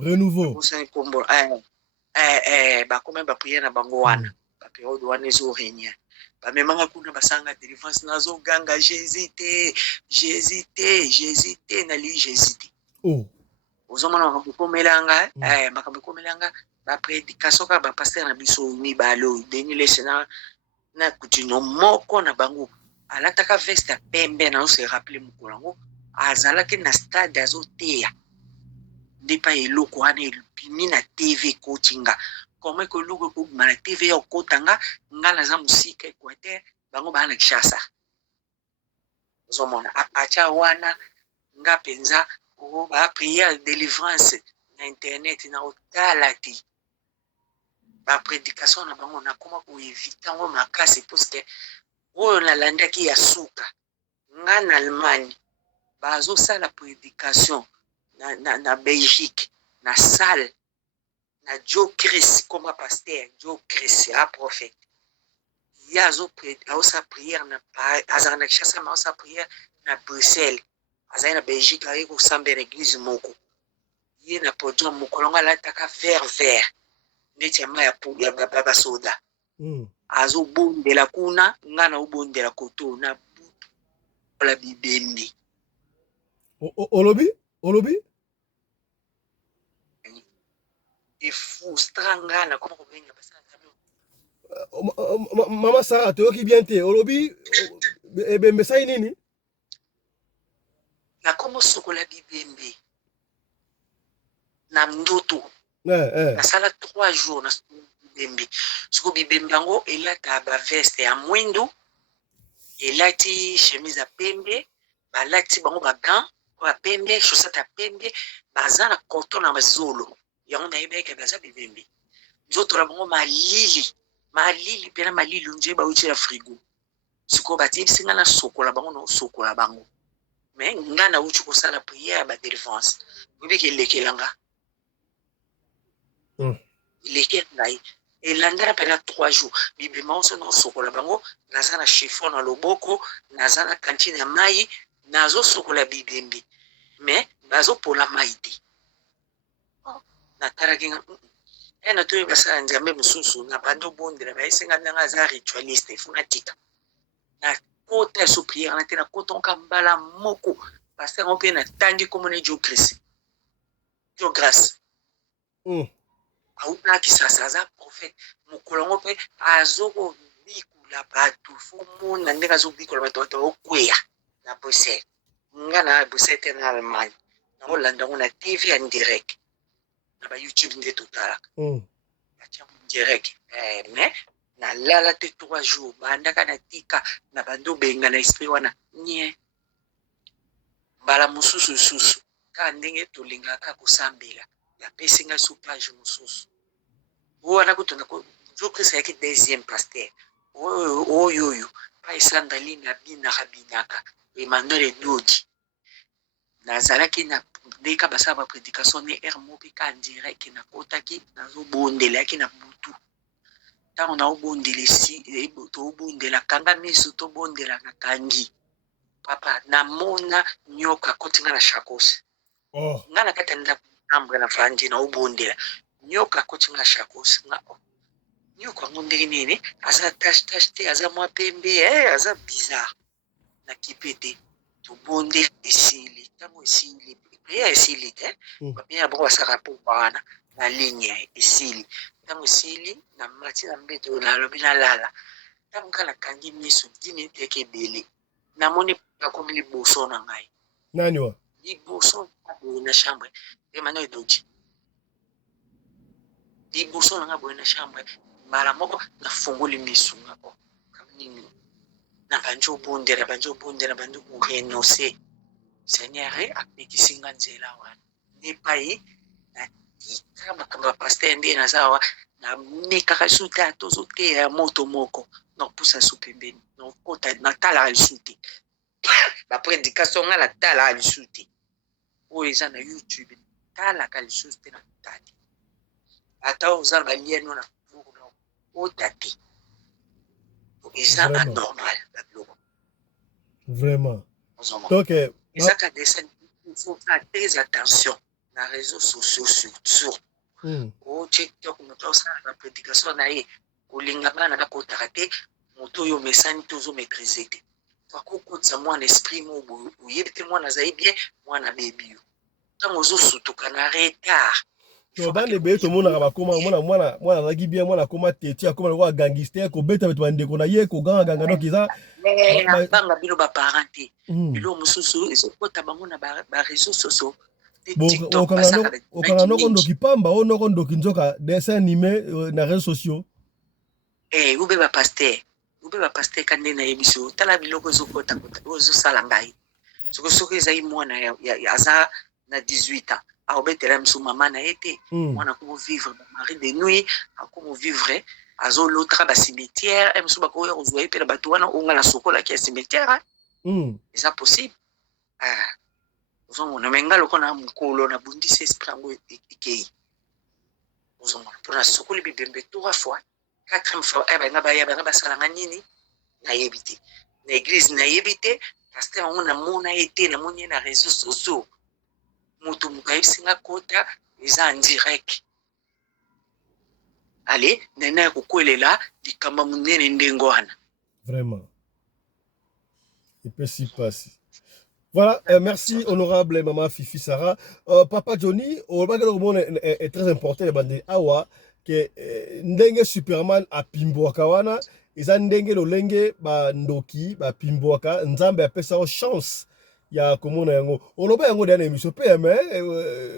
bosani kombo bakoma bapriere na bango wana baperiode wana ezorenia bamemanga kuna basanga délivrance nazoganga Jésus te nali Jésus te ozomona makambo ekomelanga baprédication kaka bapaster na biso mibale oyo Denis Lesi na kutino moko na bango alataka veste ya pembe na ose rappele mokolo yango azalaki na stade azoteya nde pa eloko wana elbimi na TV kotinga koma eloko ekobima na TV ya okotanga nga naza mosika Équateur bango baa na Kinshasa ozomona apatia wana nga mpenza bapriere délivrance na internet na otala te baprédication na bango nakoma koevita ngo makasi puske oyo nalandaki ya suka nga na Allemagne bazosala prédication na Belgique na salle na Joe Chris comme pasteur Joe Chris a prophète ya aosa prière na azala na Kinshasa ma aosa prière na Bruxelles azali na Belgique aye kosamba na église moko ye na podium mokolo ngo alataka vert neti ya mai ya basoda azobondela kuna nga na obondela koto na butu la bibembe olobi efrustra nga na koma kobenga basala mama Sarah toyoki bien te olobi ebembe sai nini nakoma sokola bibembe na ndoto nasala 3 jours na bibembe soko bibembe yango elata baveste ya mwindo elati chemise ya pembe balati bango bagan Kwa pembe, chaussette à pembe, bazana coton na mazolo. Yango na yebeke baza bibembe. Nzoto la bango malili pena malili nje ba uti la frigo. Siko bati singa na sokola bango no sokola bango. Mais nga na uti ko sala prière ba délivrance. Bibeke lekelanga. Leke ngai. Et l'andra pendant 3 jours. Bibi maoso no sokola bango, nazana chiffon na loboko, nazana cantine ya mai, nazo sokola bibembe. Mais bazo pola maïté. Na tarakinga na toyo basala nzambe mususu na bando bondela bayisenga ndanga za ritualiste funa tika. Na kota so prière na tena kotonka mbala moko pasteur on pe na tangi komone Dieu Christ. Dieu grâce. Auna kisasa za prophète mukolongo pe azoko bikula batu fumu na ndeka zo bikula batu okweya na Bruxelles. Ngana Bruxelles na Allemagne. Na Hollande on a TV en direct. Na YouTube nde totala. Direct. Mais na lala te 3 jours bandaka na tika na bando benga na esprit wana nye bala mususu susu ka ndenge tolingaka kusambela ya pesinga su page mususu wana kutona ko joke sa yaki deuxième pasteur oyo pa isandali na binaka Emmanuel Dodi nazalaki na deka basaba prédication ne mopi ka direct na kotaki nazo bondelaki na butu tango na obondele si to obondela kanga miso to bondela na kangi papa na mona nyoka kotinga na shakos ngana kata nda ambra na fandi na obondela nyoka kotinga na shakos nga nyoka ngondeli nene asa tache te aza mwa pembe aza bizarre na kipete to bonde esili tango esili esili te bien bon basaka po bana na ligne esili tango esili na mati na mbeto na lobi na lala tango kala kangi miso 10 minutes eke bele na moni akomi liboso na ngai nani wa liboso na chambre Emmanuel Dodi liboso na ngai na chambre mara moko na fungoli miso ngako kamini na banjo bondela banjo renoncer Seigneur apekisinga nzela wana nepai na tika makamba pasteur ndi na zawa na mekaka suta tozo te ya moto moko na pusa su pembeni na kota na tala alisute ba prédication nga la tala alisute o eza na YouTube tala kalisute na tati ata oza ba lieno na o tati eza anormal la globe vraiment donc ça qu'a dessin il faut faire très attention dans les réseaux sociaux surtout au TikTok moto ça la prédication na ye kolinga bana na kotaka te moto yo mesani tozo maîtriser te fa ko kotsa mwana esprit mo boyebi te mwana zai bien mwana baby yo tango zo sutuka na retard to bande be to mona bakoma mwana zaki bien mwana koma teti akoma kwa gangster ko beta beto bande ko na ye ko ganga donc iza banga bilo ba parenté bilo mususu eso kota bango na ba réseaux sociaux okanga noko ndoki pamba o noko ndoki nzoka dessin animé na réseaux sociaux ube ba pasteur kande na ebiso tala biloko zo kota zo sala ngai soko ezai mwana ya aza na 18 ans aobetela msu mama na ete mwana ko vivre mari de nuit ko vivre azo l'autre ba cimetière msu ba ko ya ozwa epela bato wana onga na sokola ki cimetière eza possible ozomona mengalo kona mukolo na bundisi esprango ikei ozomona pona sokoli bibembe 3 fois 4e fois banga basalanga nini na yebite na église na yebite pasteur on a mona ete na moni na réseaux sociaux moto mukayisinga kota eza en direct allez nena kokolela likamba munene ndengo wana vraiment il peut s'y passer. Voilà, merci honorable maman Fifi Sarah. Papa Johnny, est très important le bande awa que ndenge Superman a pimboaka wana eza ndenge lolenge ba ndoki ba pimboaka nzambe apesa chance ya komona yango oloba yango dans l'émission PM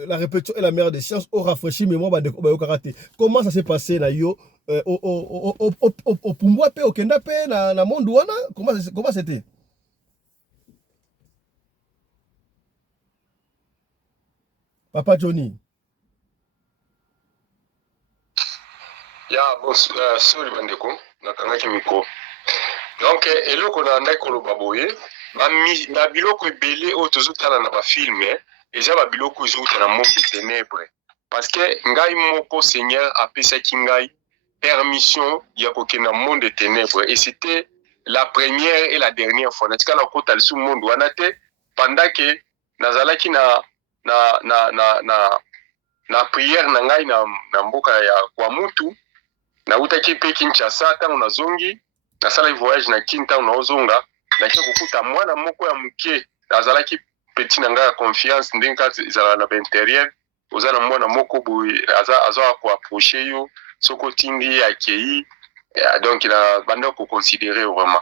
la répétition est la mère des sciences au rafraîchir mémoire ba de ba karaté. Comment ça s'est passé na yo au pumbwa pe au kenda pe na monde wana comment c'était? Papa Johnny. Ya, bon, sorry bandeko, nakangaki micro. Donc, eloko na ndai koloba boye, ba biloko ebele oyo tozotala na bafilme, eza ba biloko ezouta na monde de ténèbres. Parce que ngai moko Seigneur apesaki ngai permission ya kokende na monde de ténèbres. Et c'était la première et la dernière fois. Natika na kota lisu monde wana te, pendant que nazalaki na prière na ngai na mboka ya kwa mutu, na utaki pe Kinshasa tango nazongi nasala voyage na Kinta na ozonga na kia kukuta mwana moko ya muke azalaki petit na nga ya confiance ndenga zala na intérieur ozana mwana moko boy aza ko approcher yo soko tindi akei donc la bande ko considérer vraiment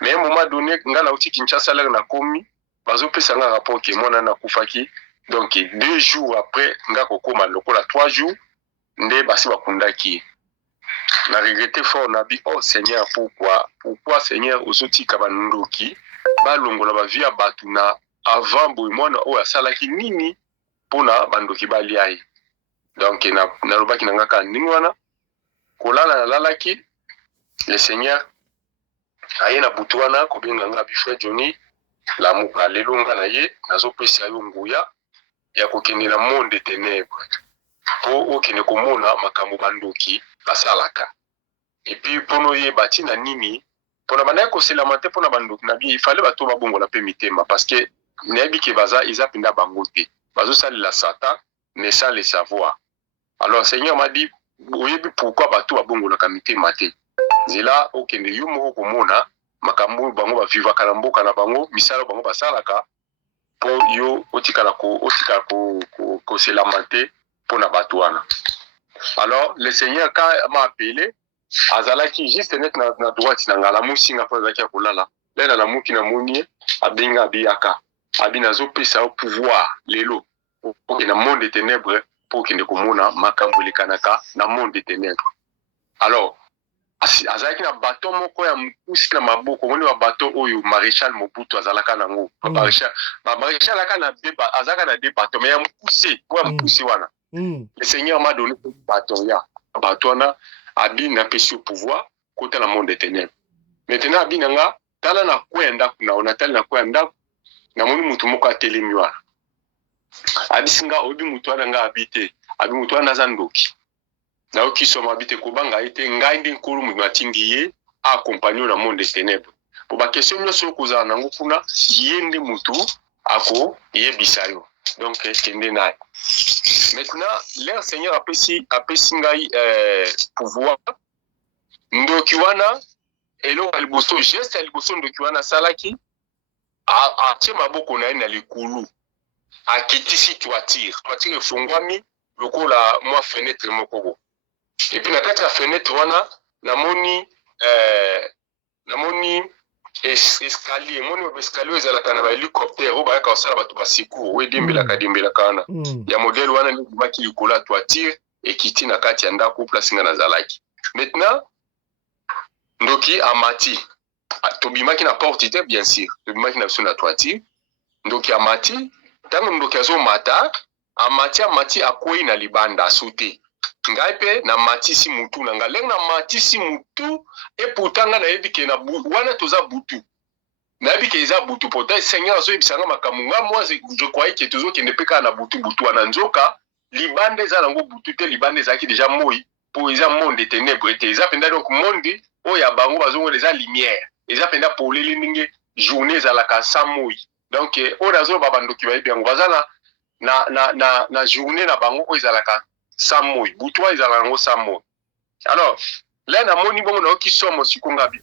mais à un moment donné nga na uti Kinshasa là na komi bazo pesa nga rapport ke mwana na kufaki donc 2 jours après nga kokoma lokola 3 jours nde basi bakundaki. Na regretté fort na bi oh Seigneur pourquoi Seigneur ozotika bandoki balongola ba via batuna avant boy mwana o asalaki nini pona bandoki baliai. Donc na lobaki na ngaka ningwana kolala na lalaki le Seigneur ayena butuana ko benga nga bi frère Johnny la muka lelonga na ye nazo pesa yo nguya ya kokende na monde de ténèbres po okene komona makambo bandoki basalaka. Et puis pour nous y bâti na nini pour na bana ko selamate pour na bandoki na bi il fallait bato babongo la pe mitema parce que nebi ke baza isa pinda bangote bazo sali la satan mais sans le savoir. Alors Seigneur m'a dit oui pourquoi bato babongo la mitema te zela okende yo moko komona makambo bango ba vivre kana mboka na bango misala bango basalaka po yo otikala ko selamate pour na bato wana. Alors le Seigneur quand m'a appelé azalaki juste net na droite na ngala musinga pa zaki akolala lena na muki na moni abinga biaka abina zo pesa au pouvoir lelo pour que na monde des ténèbres pour que ne komona makambo likanaka na monde des ténèbres. Alors azalaki na bateau moko ya mukusi na maboko moni ba bateau oyo maréchal Mobutu azalaka nango maréchal aka na débat azalaka na débat mais ya mukusi pour mukusi wana. Le Seigneur m'a donné bateau ya bateau na abi na pesi au pouvoir côté la monde des ténèbres. Maintenant abi nanga tala na kwenda kuna onatali na kwenda na moni mutu moko atelemiwa abi singa obi mutu wana nga habite abi mutu wana zandoki na okisoma habite kobanga ite ngai ndi nkuru mu matingiye accompagner na monde des ténèbres po ba question nyoso koza nango kuna yende mutu ako yebisayo donc kende naye. Maintenant, leur Seigneur apesi ngai pouvoir. Ndoki wana elo aliboso geste aliboso ndoki wana salaki a tema boko na ina likulu. Akitisi toiture efungwami lokola mwa fenêtre moko. Et puis na kati ya fenêtre wana namoni escalier moni escalier ezalaka na ba hélicoptère o ba ka osala bato ba secours we dembela kana ya modèle wana ni baki likola toiture ekiti na kati ya ndako place nga nazalaki. Maintenant ndoki amati tobimaki na porte te bien sûr tobimaki na na toiture ndoki amati tango ndoki azo mata amati akwei na libanda asute ngai pe na matisi mutu na ngaleng na matisi mutu et pourtant nga na yebike na wana toza butu na yebike eza butu pourtant Seigneur azo yebisanga makamunga moi je croyais que tozo kende peka na butu wana nzoka libande eza nango butu te libande ezaki déjà moi pour eza monde des ténèbres te eza penda donc monde o ya bango bazongo eza lumière eza penda pour leli ninge journée ezalaka sans moi donc o nazo babandoki bayebi yango bazana na journée na bango o ezalaka Samoy, boutoua ils allaient Samoy. Alors, là, na moni bongo na oki somo sikonga bi.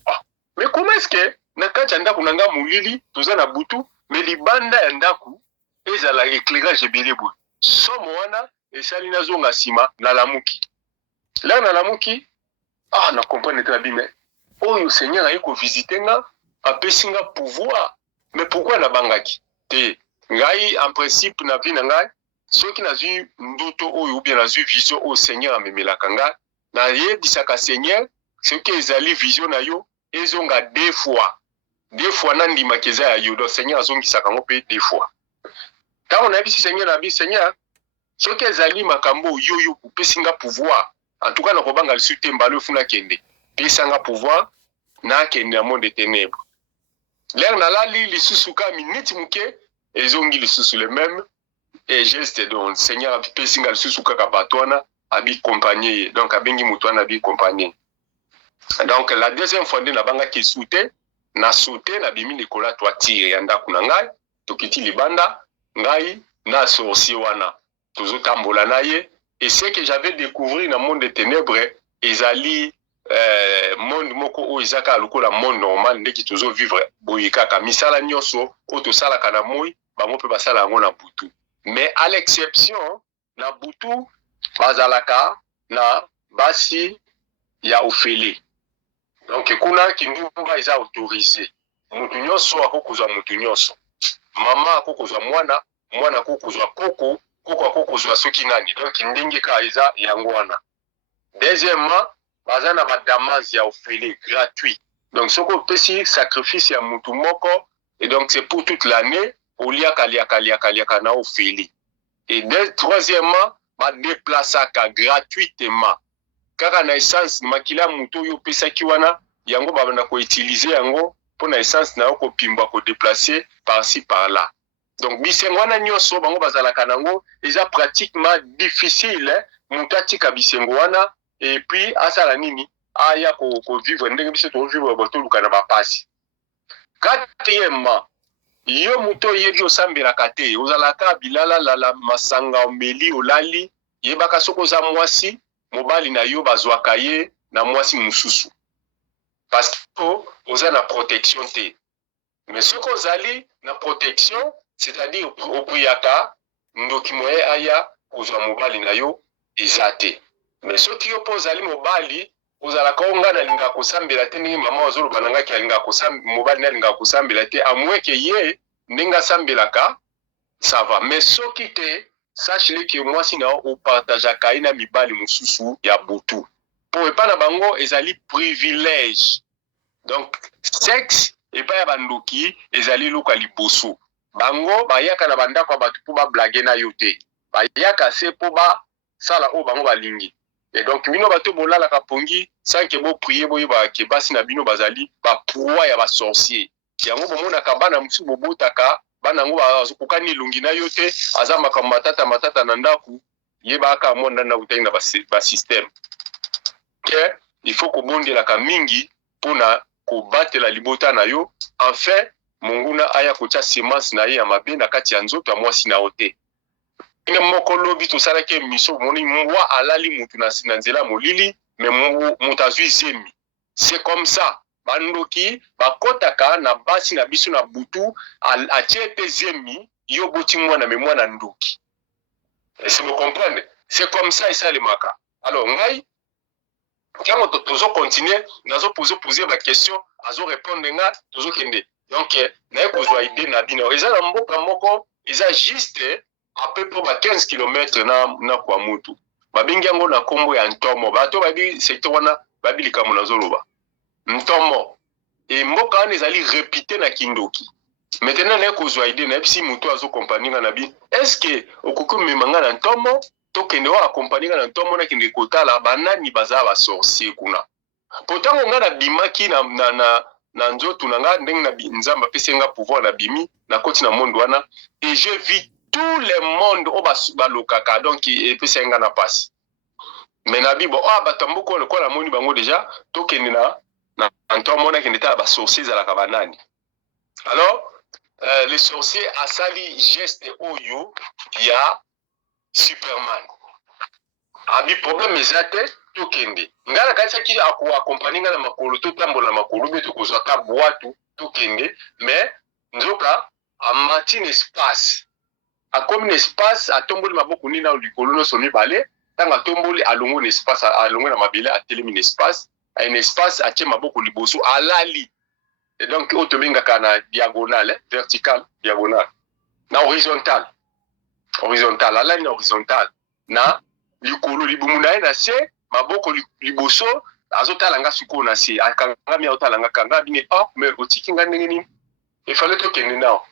Mais comment est-ce que na kati ndaku nanga mulili toza na butu mais libanda ya ndaku ezala éclairage bilibu. Somo wana esali na zonga sima na lamuki. Là na lamuki na comprendre très bien mais oyo Seigneur ayeko visiter nga apesinga pouvoir. Mais pourquoi na bangaki? Te ngai en principe na vie na ngai ceux qui n'a vu ndoto ou bien n'a vu vision au Seigneur amemelaka nga na yebisaka Seigneur ce que ezali vision na yo ezonga deux fois na ndima keza ya yo donc Seigneur azongisaka ngo pe deux fois quand on a vu Seigneur na bi Seigneur soki ezali makambo yoyo upesinga pouvoir en tout cas nakobanga lisu te mbala ofuna kende pesanga pouvoir na kende na monde des ténèbres l'air nalali lisusu ka minute muke ezongi lisusu le même et geste donc Seigneur pesinga lisusu kaka batwana abi compagnie donc abengi mutwana abi compagnie donc la deuxième fois na banga ki soute na soute na bimi likola toitire ya ndako na ngai tokiti libanda ngai na sorcier wana tozotambola na ye et ce que j'avais découvert dans le monde des ténèbres ezali monde moko o ezaka lokola monde normal ndeki tozo vivre boye kaka misala nyonso o tosala kana moi bango pe basala yango na butu mais à l'exception na butu bazalaka na basi ya ofele donc kuna kindumba eza autorisé mutu nyonso akokozwa mutu nyonso mama akokozwa mwana mwana akokozwa koko koko akokozwa soki nani donc ndenge ka eza yango wana deuxièmement baza na badamage ya ofele gratuit donc soko pesi sacrifice ya mutu moko et donc c'est pour toute l'année oliaka na ofele et troisièmement badeplasaka gratuitement kaka na essence makila mutu oyo opesaki wana yango babanda koutilize yango mpona essence na yo kopimba kodeplace par-ci par-là donc bisengo wana nyonso bango bazalaka nango eza pratiquement difficile mutu atika bisengo wana et puis asala nini aya kovivre ndenge biso tovivre botoluka na bapasi quatrièmement yo mutu oyebi osambelaka te ozalaka bilala lala masanga omeli olali yebaka soki oza mwasi mobali na yo bazwaka ye na mwasi mosusu parce que oza na protection te mais soki ozali na protection c'est-à-dire opriaka ndoki moye aya kozwa mobali na yo eza te mais soki yo mpo ozali mobali ozalaka onga nalinga kosambela te ndenge mama ozoloba na ngaki alinga mobali na alinga kosambela te amweke ye ndenge asambelaka ça va mais soki te sache que mwasi na opartageaka ye na mibali mosusu ya butu po epa na bango ezali privilège donc sexe epa ya bandoki ezali luka liboso bango bayaka na bandako ya bato mpo bablage na yo te bayaka se mpo basala oyo bango balingi et donc bino bato bolalaka pongi sanke boprie boyeba ke basi na bino bazali baproie ya basorcier yango bomonaka bana mosusu bobotaka bana yango bazokokani elongi na yo te aza makambo matata na ndako yebaka monda na utali na basystème ke il faut kobondelaka mingi mpona kobatela libota na yo enfin monguna aya kotia semence na ye ya mabe na kati ya nzoto ya mwasi na yo te ine moko lobi tosalaki émission moni mbwa alali mutu na nzela molili mais mutu azwi zemi c'est comme ça bandoki bakotaka na basi na biso na butu atie ete zemi yo boti mwana me mwana ndoki est-ce que vous comprenez c'est comme ça esalemaka alors ngai ntango tozo continuer nazo poser ba question azo répondre nga tozo kende donc naye kozwa idée na bino eza na mboka moko eza juste à peu près 15 km na kwa mutu babengi yango na kombo ya ntomo bato babi secteur wana babi likambo nazoloba ntomo et mboka wana ezali répité na kindoki maintenant naye kozwa idée na bisi mutu azo compagnie na bi est-ce que okoki memanga na ntomo tokende wa accompagner na ntomo na kende kotala banani baza ba sorcier kuna pourtant nga na bimaki na nzoto na nga ndenge na nzamba pesenga pouvoir na bimi na koti na monde wana et je vis tout le monde o balokaka donc epesenga na pasi mais na bibo batamboko lokola moni bango déjà tokende na ntomo na kende tala ba sorcier zalaka banani alors les sorciers asali geste oyo ya Superman abi problème ezate tokende ngala katisaki accompagner na makolo totambola na makolo be tokozwa ka boatu tokende mais nzoka amatine espace akomi na espace atomboli maboko nini na likolo no somi balé tanga tomboli alongo na espace alongo na mabele atelemi na espace a un espace atie maboko liboso alali et donc otobengaka na diagonale vertical diagonale na horizontal alali na horizontal na likolo libumu na ye na se maboko liboso azotala nga sikoyo na se akangami aotala nga kanga bine mais otiki nga ndenge nini efale tokende nao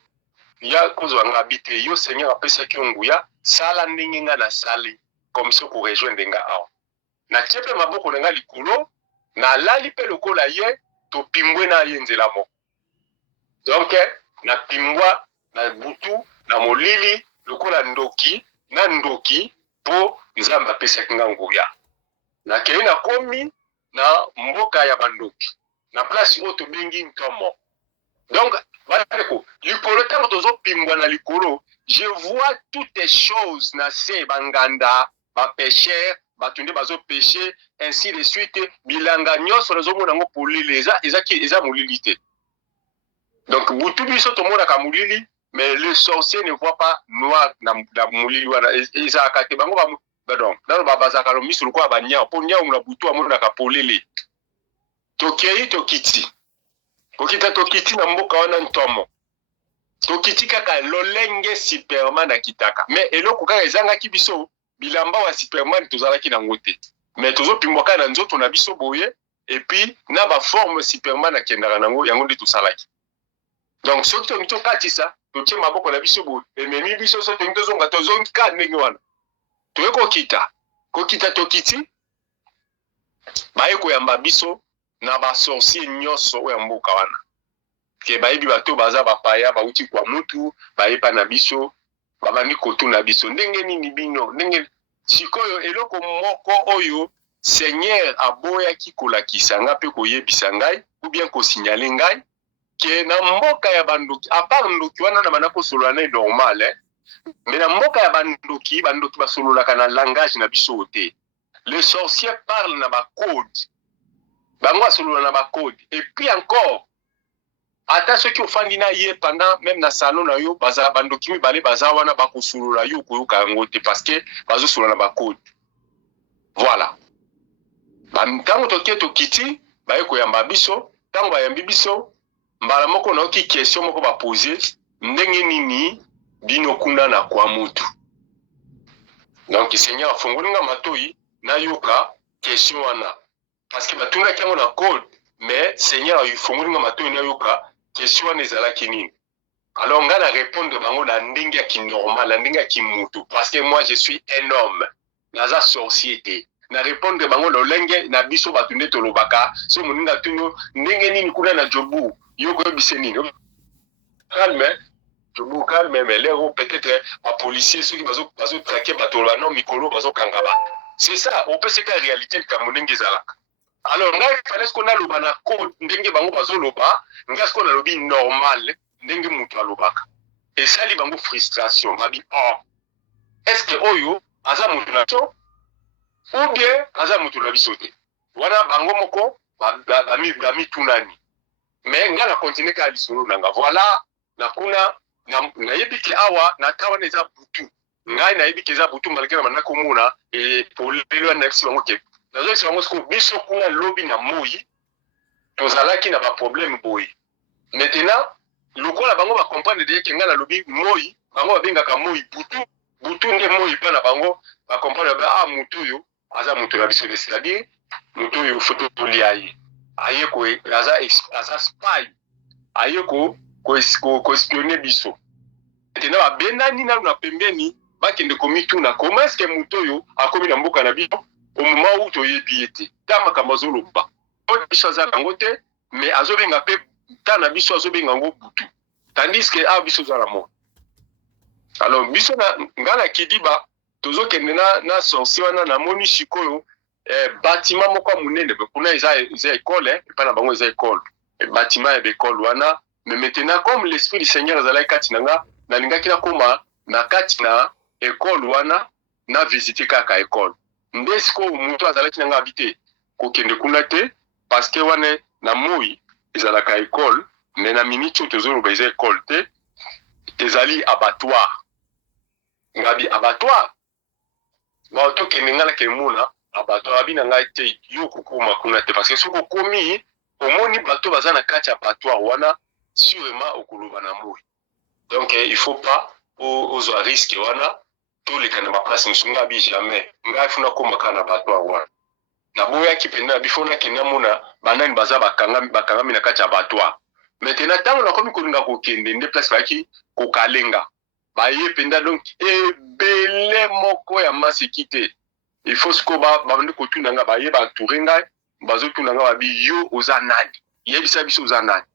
ya kozwa nga bite yo Seigneur apesa ki nguya sala ndenge nga na sali comme ça ko rejoindre nga awa na tiepe maboko nga likolo na lali pe lokola ye to pimbwe na ye nzela mo donc na pimbwa na butu na molili lokola ndoki na ndoki po nzamba apesa ki nga nguya na kei na komi na mboka ya bandoki na place oyo tobengi ntomo donc bateko likolo tango tozopimbwa na likolo je vois toutes les choses na se banganda bapêcheur bato nde bazopêche ainsi de suite bilanga nyonso nazomona yango polele eza molili te donc butu biso tomonaka molili mais le sorcier ne voit pas noir na molili wana ezalaka te bango donc nano bazalaka lo miso lokola banyao mpo nyao na butu amonaka polele tokei tokiti kokita tokiti na mboka wana ntomo tokiti kaka lolenge Superman na kitaka mais eloko kaka ezangaki biso bilamba wa Superman tozalaki nango te mais tozopimbwa kaka na nzoto na biso boye et puis na ba forme Superman akendaka nango yango nde tosalaki donc soki tongi tokatisa totie maboko na biso boye ememi biso so tongi tozonga tozongi ka ndenge wana toye kokita tokiti baye koyamba biso na basorcier nyonso oyo ya mboka wana ke bayebi bato baza bapaya bauti kwa mutu bayepa na biso babandi kotuna biso ndenge nini bino ndenge sikoyo eloko moko oyo Seigneur aboyaki kolakisa nga mpe koyebisa ngai ou bien kosignale ngai ke na mboka ya bandoki apart ndoki wana na bana kosolola na normal mais na mboka ya bandoki basololaka na langage na biso te le sorcier parle na bacode bango asolola na bacode et puis encore ata soki ofandi na ye pendant même na salon na yo bazala bandoki mibale baza wana bakosolola yo koyoka yango te parce que bazosolola na bacode voilà ntango tokie tokiti baye koyamba biso ntango bayambi biso mbala moko naoki question moko bapose ndenge nini bino kuna na kwa mutu donc Seigneur afungoli nga matoi nayoka question wana parce que batundaki yango na code mais Seigneur afungoli nga matoi nayoka question wana ezalaki nini alors nga na répondre bango na ndenge ya kinormal na ndenge ya kimutu parce que moi je suis un homme naza sorcier te na répondre bango lolenge na biso bato nde tolobaka so moninga tuno ndenge nini kuna na jobu yo koyebise nini calme jobu calme mais lero peut-être a policier ceux qui bazo traquer bato la non mikolo bazo kangaba c'est ça on peut c'est que la réalité ka monenge zalaka alors ngai fallait ce qu'on a loba na code ndenge bango bazo loba ngai ce qu'on a lobi normal ndenge mutu alobaka et ça li bango frustration babi oh est-ce que oyo aza mutu na to ou bien aza mutu na biso te wana bango moko bami tunani mais nga na continuer ka lisolo nanga voilà na kuna na yebiki awa na kawa neza butu ngai na yebiki za butu malgré na manako mona et pour lelo na fisi bango ke nazo fisi bango sko biso kuna lobby na moyi tozalaki na ba problème boy maintenant lokola bango ba comprendre de ke nga na lobby moyi bango babengaka moyi butu nde moyi pa na bango ba comprendre ba mutu yo aza mutu na biso c'est-à-dire mutu yo photo liaye aye ko aza spy aye ko espionner biso tena babendani na pembeni bakende komituna comment est-ce que mutu yo akomi na mboka na biso au moment où toyebi ete ta makambo azoloba biso aza nango te mais azobenga pe ta na biso azobenga ngo butu tandis que biso za la mort alors biso na ngala kidiba tozokende na sorcier wana na moni sikoyo bâtiment moko munene kuna eza école epa na bango eza école bâtiment ya école wana mais maintenant comme l'esprit du Seigneur azalaki kati nanga nalingaki nakoma na kati na école wana na visiter kaka école nde sikoyo mutu azalaki nanga habité kokende kuna te parce que wana na moi ezalaka école mais na minute tozoloba eza école te ezali abattoir ngabi abattoir ba tokende ngala ke muna abattoir abina ngai te yo kokoma kuna te parce que soko komi omoni bato baza na kati ya abattoir wana sûrement okoloba na moi donc il faut pas ozwa risque wana toleka na baplace mosunga bi jamais ngai funa koma kana abattoir wana na boya ki penda bifona kenda mona banani baza bakangami na kati ya abattoir maintenant ntango nakomi kolinga kokende nde place bayaki kokalenga baye mpenza donc ebele moko ya maseki te il faut siko bandi kotuna nga baye batoure ngai bazotuna nga babi yo oza nani yebisa biso oza nani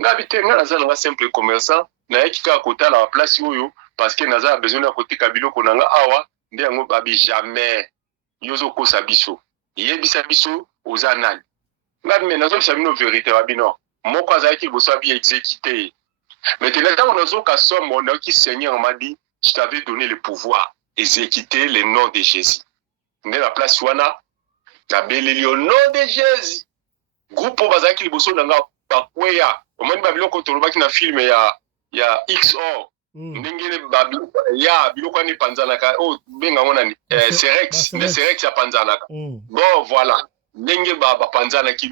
nga bite nga naza nanga simple commerçant nayaki kaka kotala baplace oyo parce que naza na besoin ya koteka biloko na nga awa nde yango babi jamais yo ozokosa biso yebisa biso oza nani nga bime nazobisa bino vérité babi non moko azalaki liboso abi exécuté maintenant ntango nazoka somo nayoki Seigneur m'a dit je t'avais donné le pouvoir exécuter le nom de Jésus nde na place wana nabeleli au nom de Jésus groupe oyo bazalaki liboso na nga bakweya omoni babiloko tolobaki na filme ya XO ndenge ya biloko wana epanzanaka oyo bengango nani Serex le Serex apanzanaka bon voilà ndenge bapanzanaki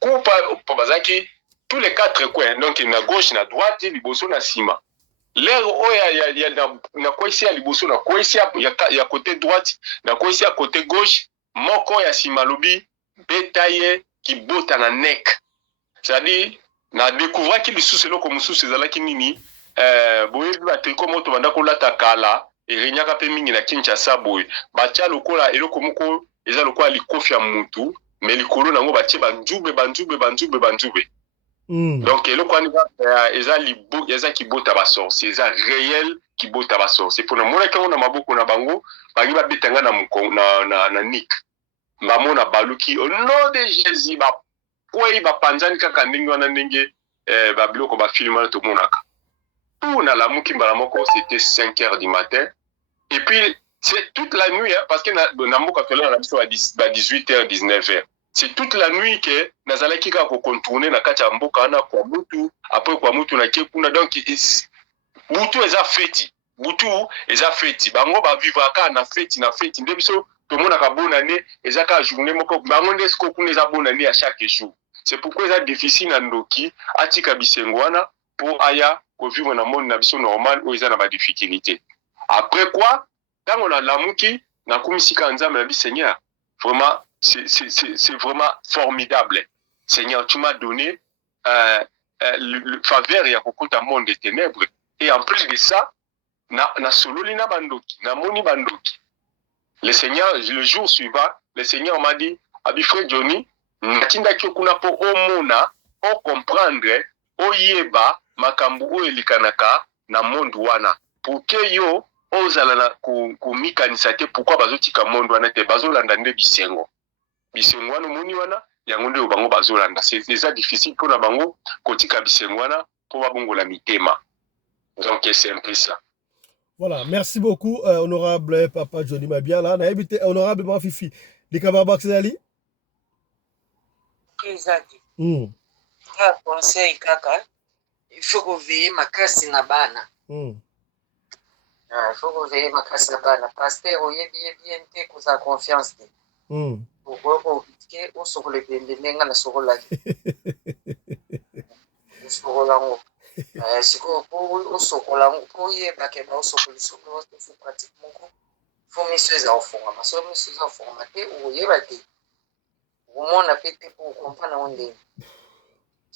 groupe bazalaki tous les quatre coins donc na gauche na droite liboso na nsima l'air oyo na kwesi ya liboso na kwesi ya côté droite na kwesi ya côté gauche moko ya nsima lobi beta ye kibota na nek c'est-à-dire na découvraki lisusu eloko mosusu ezalaki nini boyebi batriko moto banda kolata kala erenyaka mpe mingi na Kinshasa boye batya lokola eloko moko eza lokola likofi ya mutu me likolo nango batie banzube donc eloko wana eza kibota basorcier eza réel kibota basorcier mpona monaki yango na maboko na bango bangi babetanga na nik bamona baluki au nom de Jésus bakwei bapanzani kaka ndenge wana ndenge babiloko bafilme wana tomonaka tout na lamuki mbala moko c'était 5 heures du matin et puis c'est toute la nuit hein, parce que na mboka tolala na biso ba 18h 19h c'est toute la nuit que nazalaki kaka kocontourner na kati ya mboka wana kwa mutu après kwa mutu na kekuna donc butu eza feti bango bavivraka na feti nde biso tomonaka bonne année eza ka journée moko bango nde siko kuna eza bonne année à chaque jour c'est pourquoi eza difficile na ndoki atika bisengo wana pour aya vivre na monde na biso normal ou eza na ba difficulté après quoi tant on a lamuki na komisika nzambe na bi Seigneur vraiment c'est vraiment formidable Seigneur tu m'as donné le faveur ya kokota monde des ténèbres et en plus de ça na sololi na bandoki na moni bandoki le Seigneur le jour suivant le Seigneur m'a dit abi frère Johnny natinda kyokuna po omona o comprendre o yeba makambu o elikanaka na monde wana pour que yo ozala na komikanisa te pourquoi bazotika monde wana te bazolanda nde bisengo wana moni wana yango nde bango bazolanda c'est déjà difficile pour na bango kotika bisengo wana pour babongola mitema donc c'est un peu ça. Voilà, merci beaucoup honorable papa Johnny Mabiala na habité honorable Mafifi likababa ksali Kizaki conseil kaka il faut que veiller makasi na bana il faut que veiller makasi na bana pasteur oyebi bien te koza confiance te pourquoi que o sokole bende nenga na sokola sokolango siko o sokolango ko yeba ke ba o sokoli sokolo c'est pratiquement faut mission za ofonga maso mission za ofonga te o yeba te o mona pete pour comprendre onde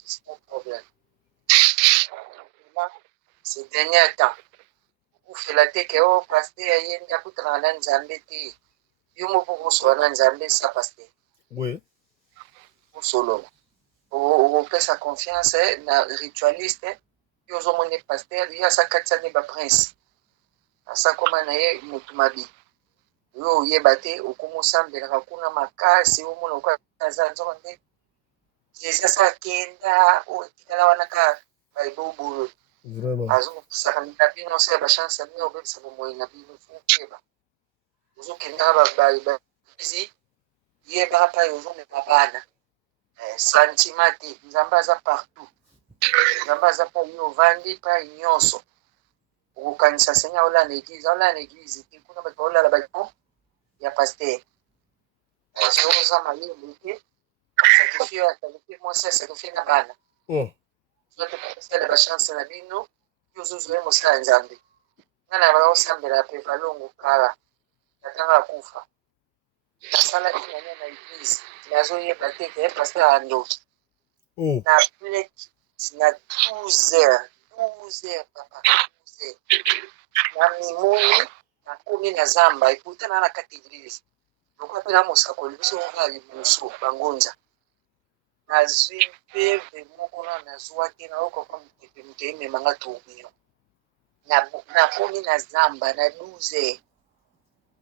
c'est pas problème. Ces derniers temps, vous faites la tête que oh pasteur yende akutana na nzambe te yo mo pour so na nzambe ça pasteur oui o solo o pesa confiance na ritualiste yo zo mone pasteur ya sa katsane ba prince asa koma na ye mutu mabi yo yeba te o komosambela kuna makasi o mona kwa zanzo nde Jésus sa kenda o tikala wana ka baibobo vraiment azo sakana bino se ba chance ni obebisa bomoyi na bino fukeba uzo kenda ba bizi yeba pa yo zo ne babana sentimati nzamba za partout nzamba za pa yo vandi pa nyonso ukanisa senya ola na église kuna ba ola la ba ya pasteur so za mali mbike sacrifice moi c'est sacrifice na bana zote pasteur ba chance na bino yo zo zo mo sa nzambe ngana ba osambela pe balongo kala natanga kufa nasala ina na église nazo yeba te ke pasteur andoki Oh. Na plate na 12 heures. 12 heures, papa. 12 heures. Na mimoni, na komi na zamba. Eputana na kati église. Lokwa pe na mosakoli biso na liboso bangonza. Nazwi mpe moko na zwa te na okoko mtepe memanga tobio. Na komi na zamba na 12 heures.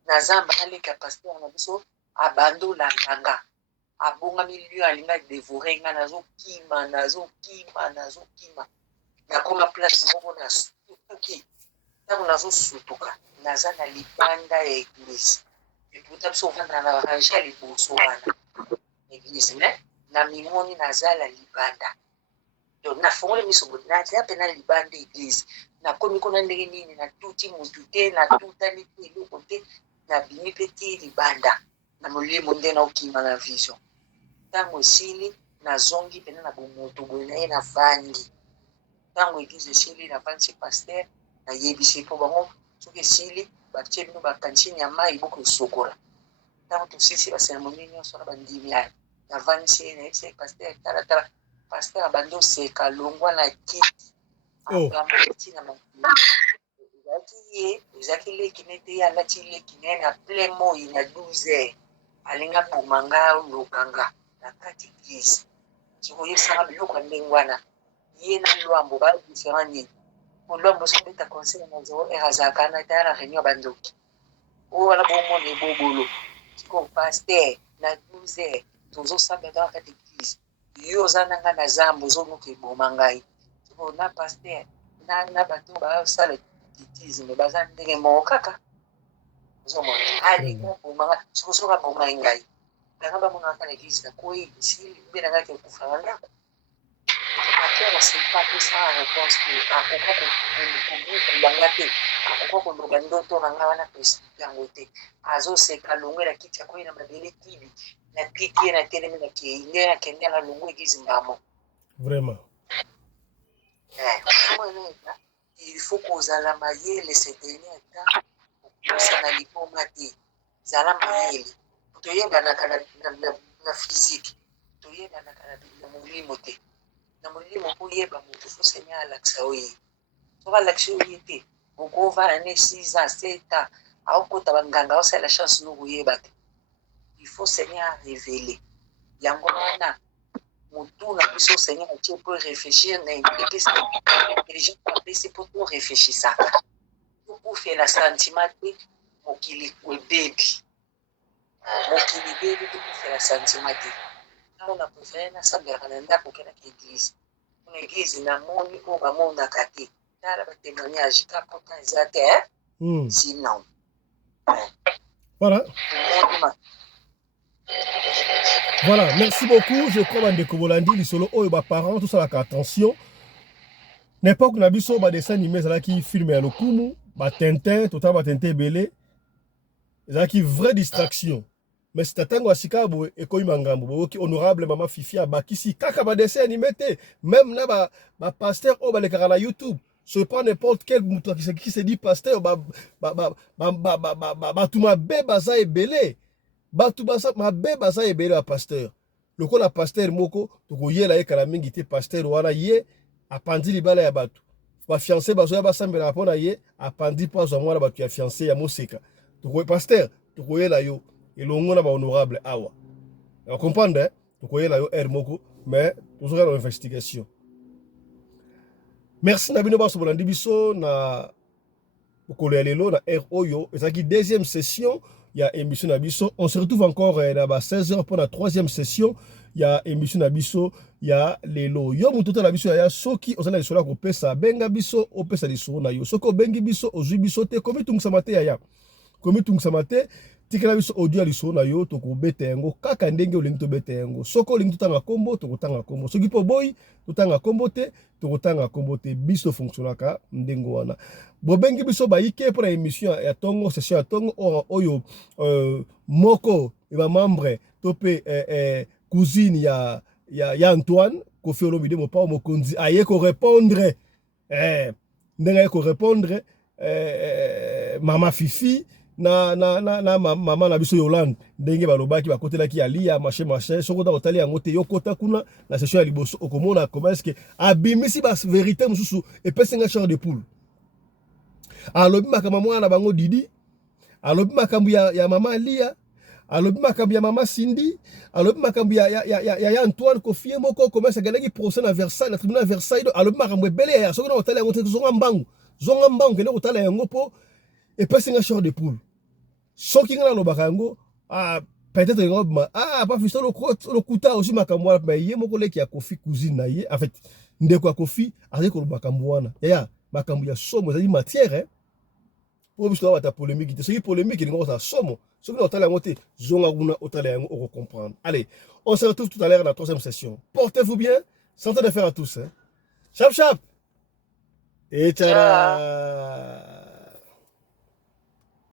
Na zamba naleka pasteur na biso abando la nganga. Abonga milieu alinga dévorer nga nazokima. Nakoma place moko na sutuki. Ntango nazosutuka naza na libanda ya église. Eputa biso ovanda na range ya liboso wana église me na mimoni nazala libanda. Donc nafongoli miso boye naza mpe na libanda église. Nakomi kona ndenge nini natuti mutu te natutani te eloko te nabimi mpe ti libanda na molimo nde naokima na vision. Ntango esili nazongi mpena na bomoto boye na ye navandi. Ntango église esili navandisi paster nayebisi mpo bango soki esili batie bino bakantine ya mai boko esokola. Ntango tosisi baseremoni nyonso na bandimi yaye navandisi ye nayebisi ye paster talatala paster abandi oseka longwa na kiti apamba eti na makili. Ezalaki ye ezalaki leki nete ye alati leki na ye na plein moi na 12 heures alinga bomanga lokanga na kati église. Sikoyebisanga biloko ya ndenge wana ye na lwambo ba différent nini. Lwambo sobeta conseil na 0 heure azalaka na taya na réunion bandoki oyo wana bomona ebobolo. Siko paster na 12 heures tozosambela na kati église yo oza nanga na zambo ozomoka eboma ngai. Siko na paster na bato basala titisme baza ndenge moko kaka ozomona alinga bomanga siko soka bomai ngai nanga bamonaka na église nakoyi esili mbe nanga ke okufanga ndako. Paster asepa apesa réponse te akoka kobanga te akoka koloba ndoto na ngai wana pesipe yango te. Azoseka longwe na kiti akoyi na mabele kibi na kiti ye na telemi na kei nde nakende na longo église mbamo. Vraiment. Il faut kozala mayele ce dernier temps okosana liboma te. Zala mayele toyebanaka na physique toyebanaka na molimo te. Na molimo mpo yeba moto fo seigneur alakisa oye soki alakisi oye te okovana ne 6 ans 7 ans aokota banganga osala chance nokoyeba te. Il faut seigneur révéler yango wana motu na biso seigneur atie po réfléchir na epesa intelligence apesi po to réfléchisaka tokufela sentiment te mokili ebebi tokufela sentiment te. Ntango na préféré nasambelaka na ndako okendaka église na église namoni oyo bamondaka te tala batémoignage kapota eza te sinon voilà. Voilà, merci beaucoup. Je crois bandeko bolandi lisolo oyo ba parents tout ça la attention. N'importe na biso ba dessin animé ezalaki film ya lokumu, ba Tintin, tota ba Tintin belé. Ezalaki vraie distraction. Mais c'est tango asika bo ekoyi mangambo bo ki honorable maman Fifi abakisi kaka ba dessin animé te. Même na ba pasteur o ba le kara na YouTube. Ce pas n'importe quel mouton qui se dit pasteur batuma beba za ebele. Batu basa mabe baza ebele ya pasteur. Lokola pasteur moko tokoyela ye kala mingi te pasteur wana ye apandi libala ya batu. Ba fiancé bazo ya basambela rapona ye apandi pa zo mwana batu ya fiancé ya moseka. Tokoye pasteur tokoyela yo elongo na ba honorable awa. Vous comprenez? Tokoyela yo moko mais tozoka na investigation. Merci na bino baso bolandi biso na okolo ya lelo na oyo ezaki deuxième session. Il y a émission Nabiso. On se retrouve encore à 16h pour la troisième session. Il y a émission Nabiso. Il y a Lelo. Yo mututa Nabiso ya soki ozana lisola ko pesa benga biso o pesa liso na yo. Soko bengi biso ozwi biso te komi tungsamate ya. Komi tungsamate tikela biso audio liso na yo to ko bete yango kaka ndenge olingi to bete yango. Soko olingi tanga kombo to kotanga kombo. Soki po boy to tanga kombo te to kotanga kombo te biso fonctionnaka ndengo wana. Bobengi biso baike pour la émission ya tongo session ya tongo oyo moko eba membre topé cousine ya Antoine Kofi Olomide mo pa mokonzi aye ko répondre ndenga ko répondre mama Fifi na mama na biso Yolande ndenge balobaki bakotelaki alia machin soko ta otali yango te yokota kuna na session ya liboso okomona comment est-ce que abimisi ba vérité mususu epesenga chair de poule alobi makambo mwana bango Didi alobi makambo ya mama Lia alobi makambo ya mama Cindy alobi makambo ya Antoine Kofie moko commence galaki procès na Versailles na tribunal Versailles alobi makambo ebele ya soko na otali yango te zonga mbangu kende otala yango po epesenga chair de poule soki ngana lobaka yango peut-être ngo pas fisto lokuta aussi makambo wana mais ye moko leki ya Kofi cousine na ye en fait ndeko ya Kofi azali ko makambo wana ya makambo ya somo ezali matière pour biso ta polémique te soki polémique ngo sa somo soki na otala yango te zonga kuna otala yango on comprendre. Allez, on se retrouve tout à l'heure dans la troisième session. Portez-vous bien, santé de fer à tous, hein. Chap chap et tchara.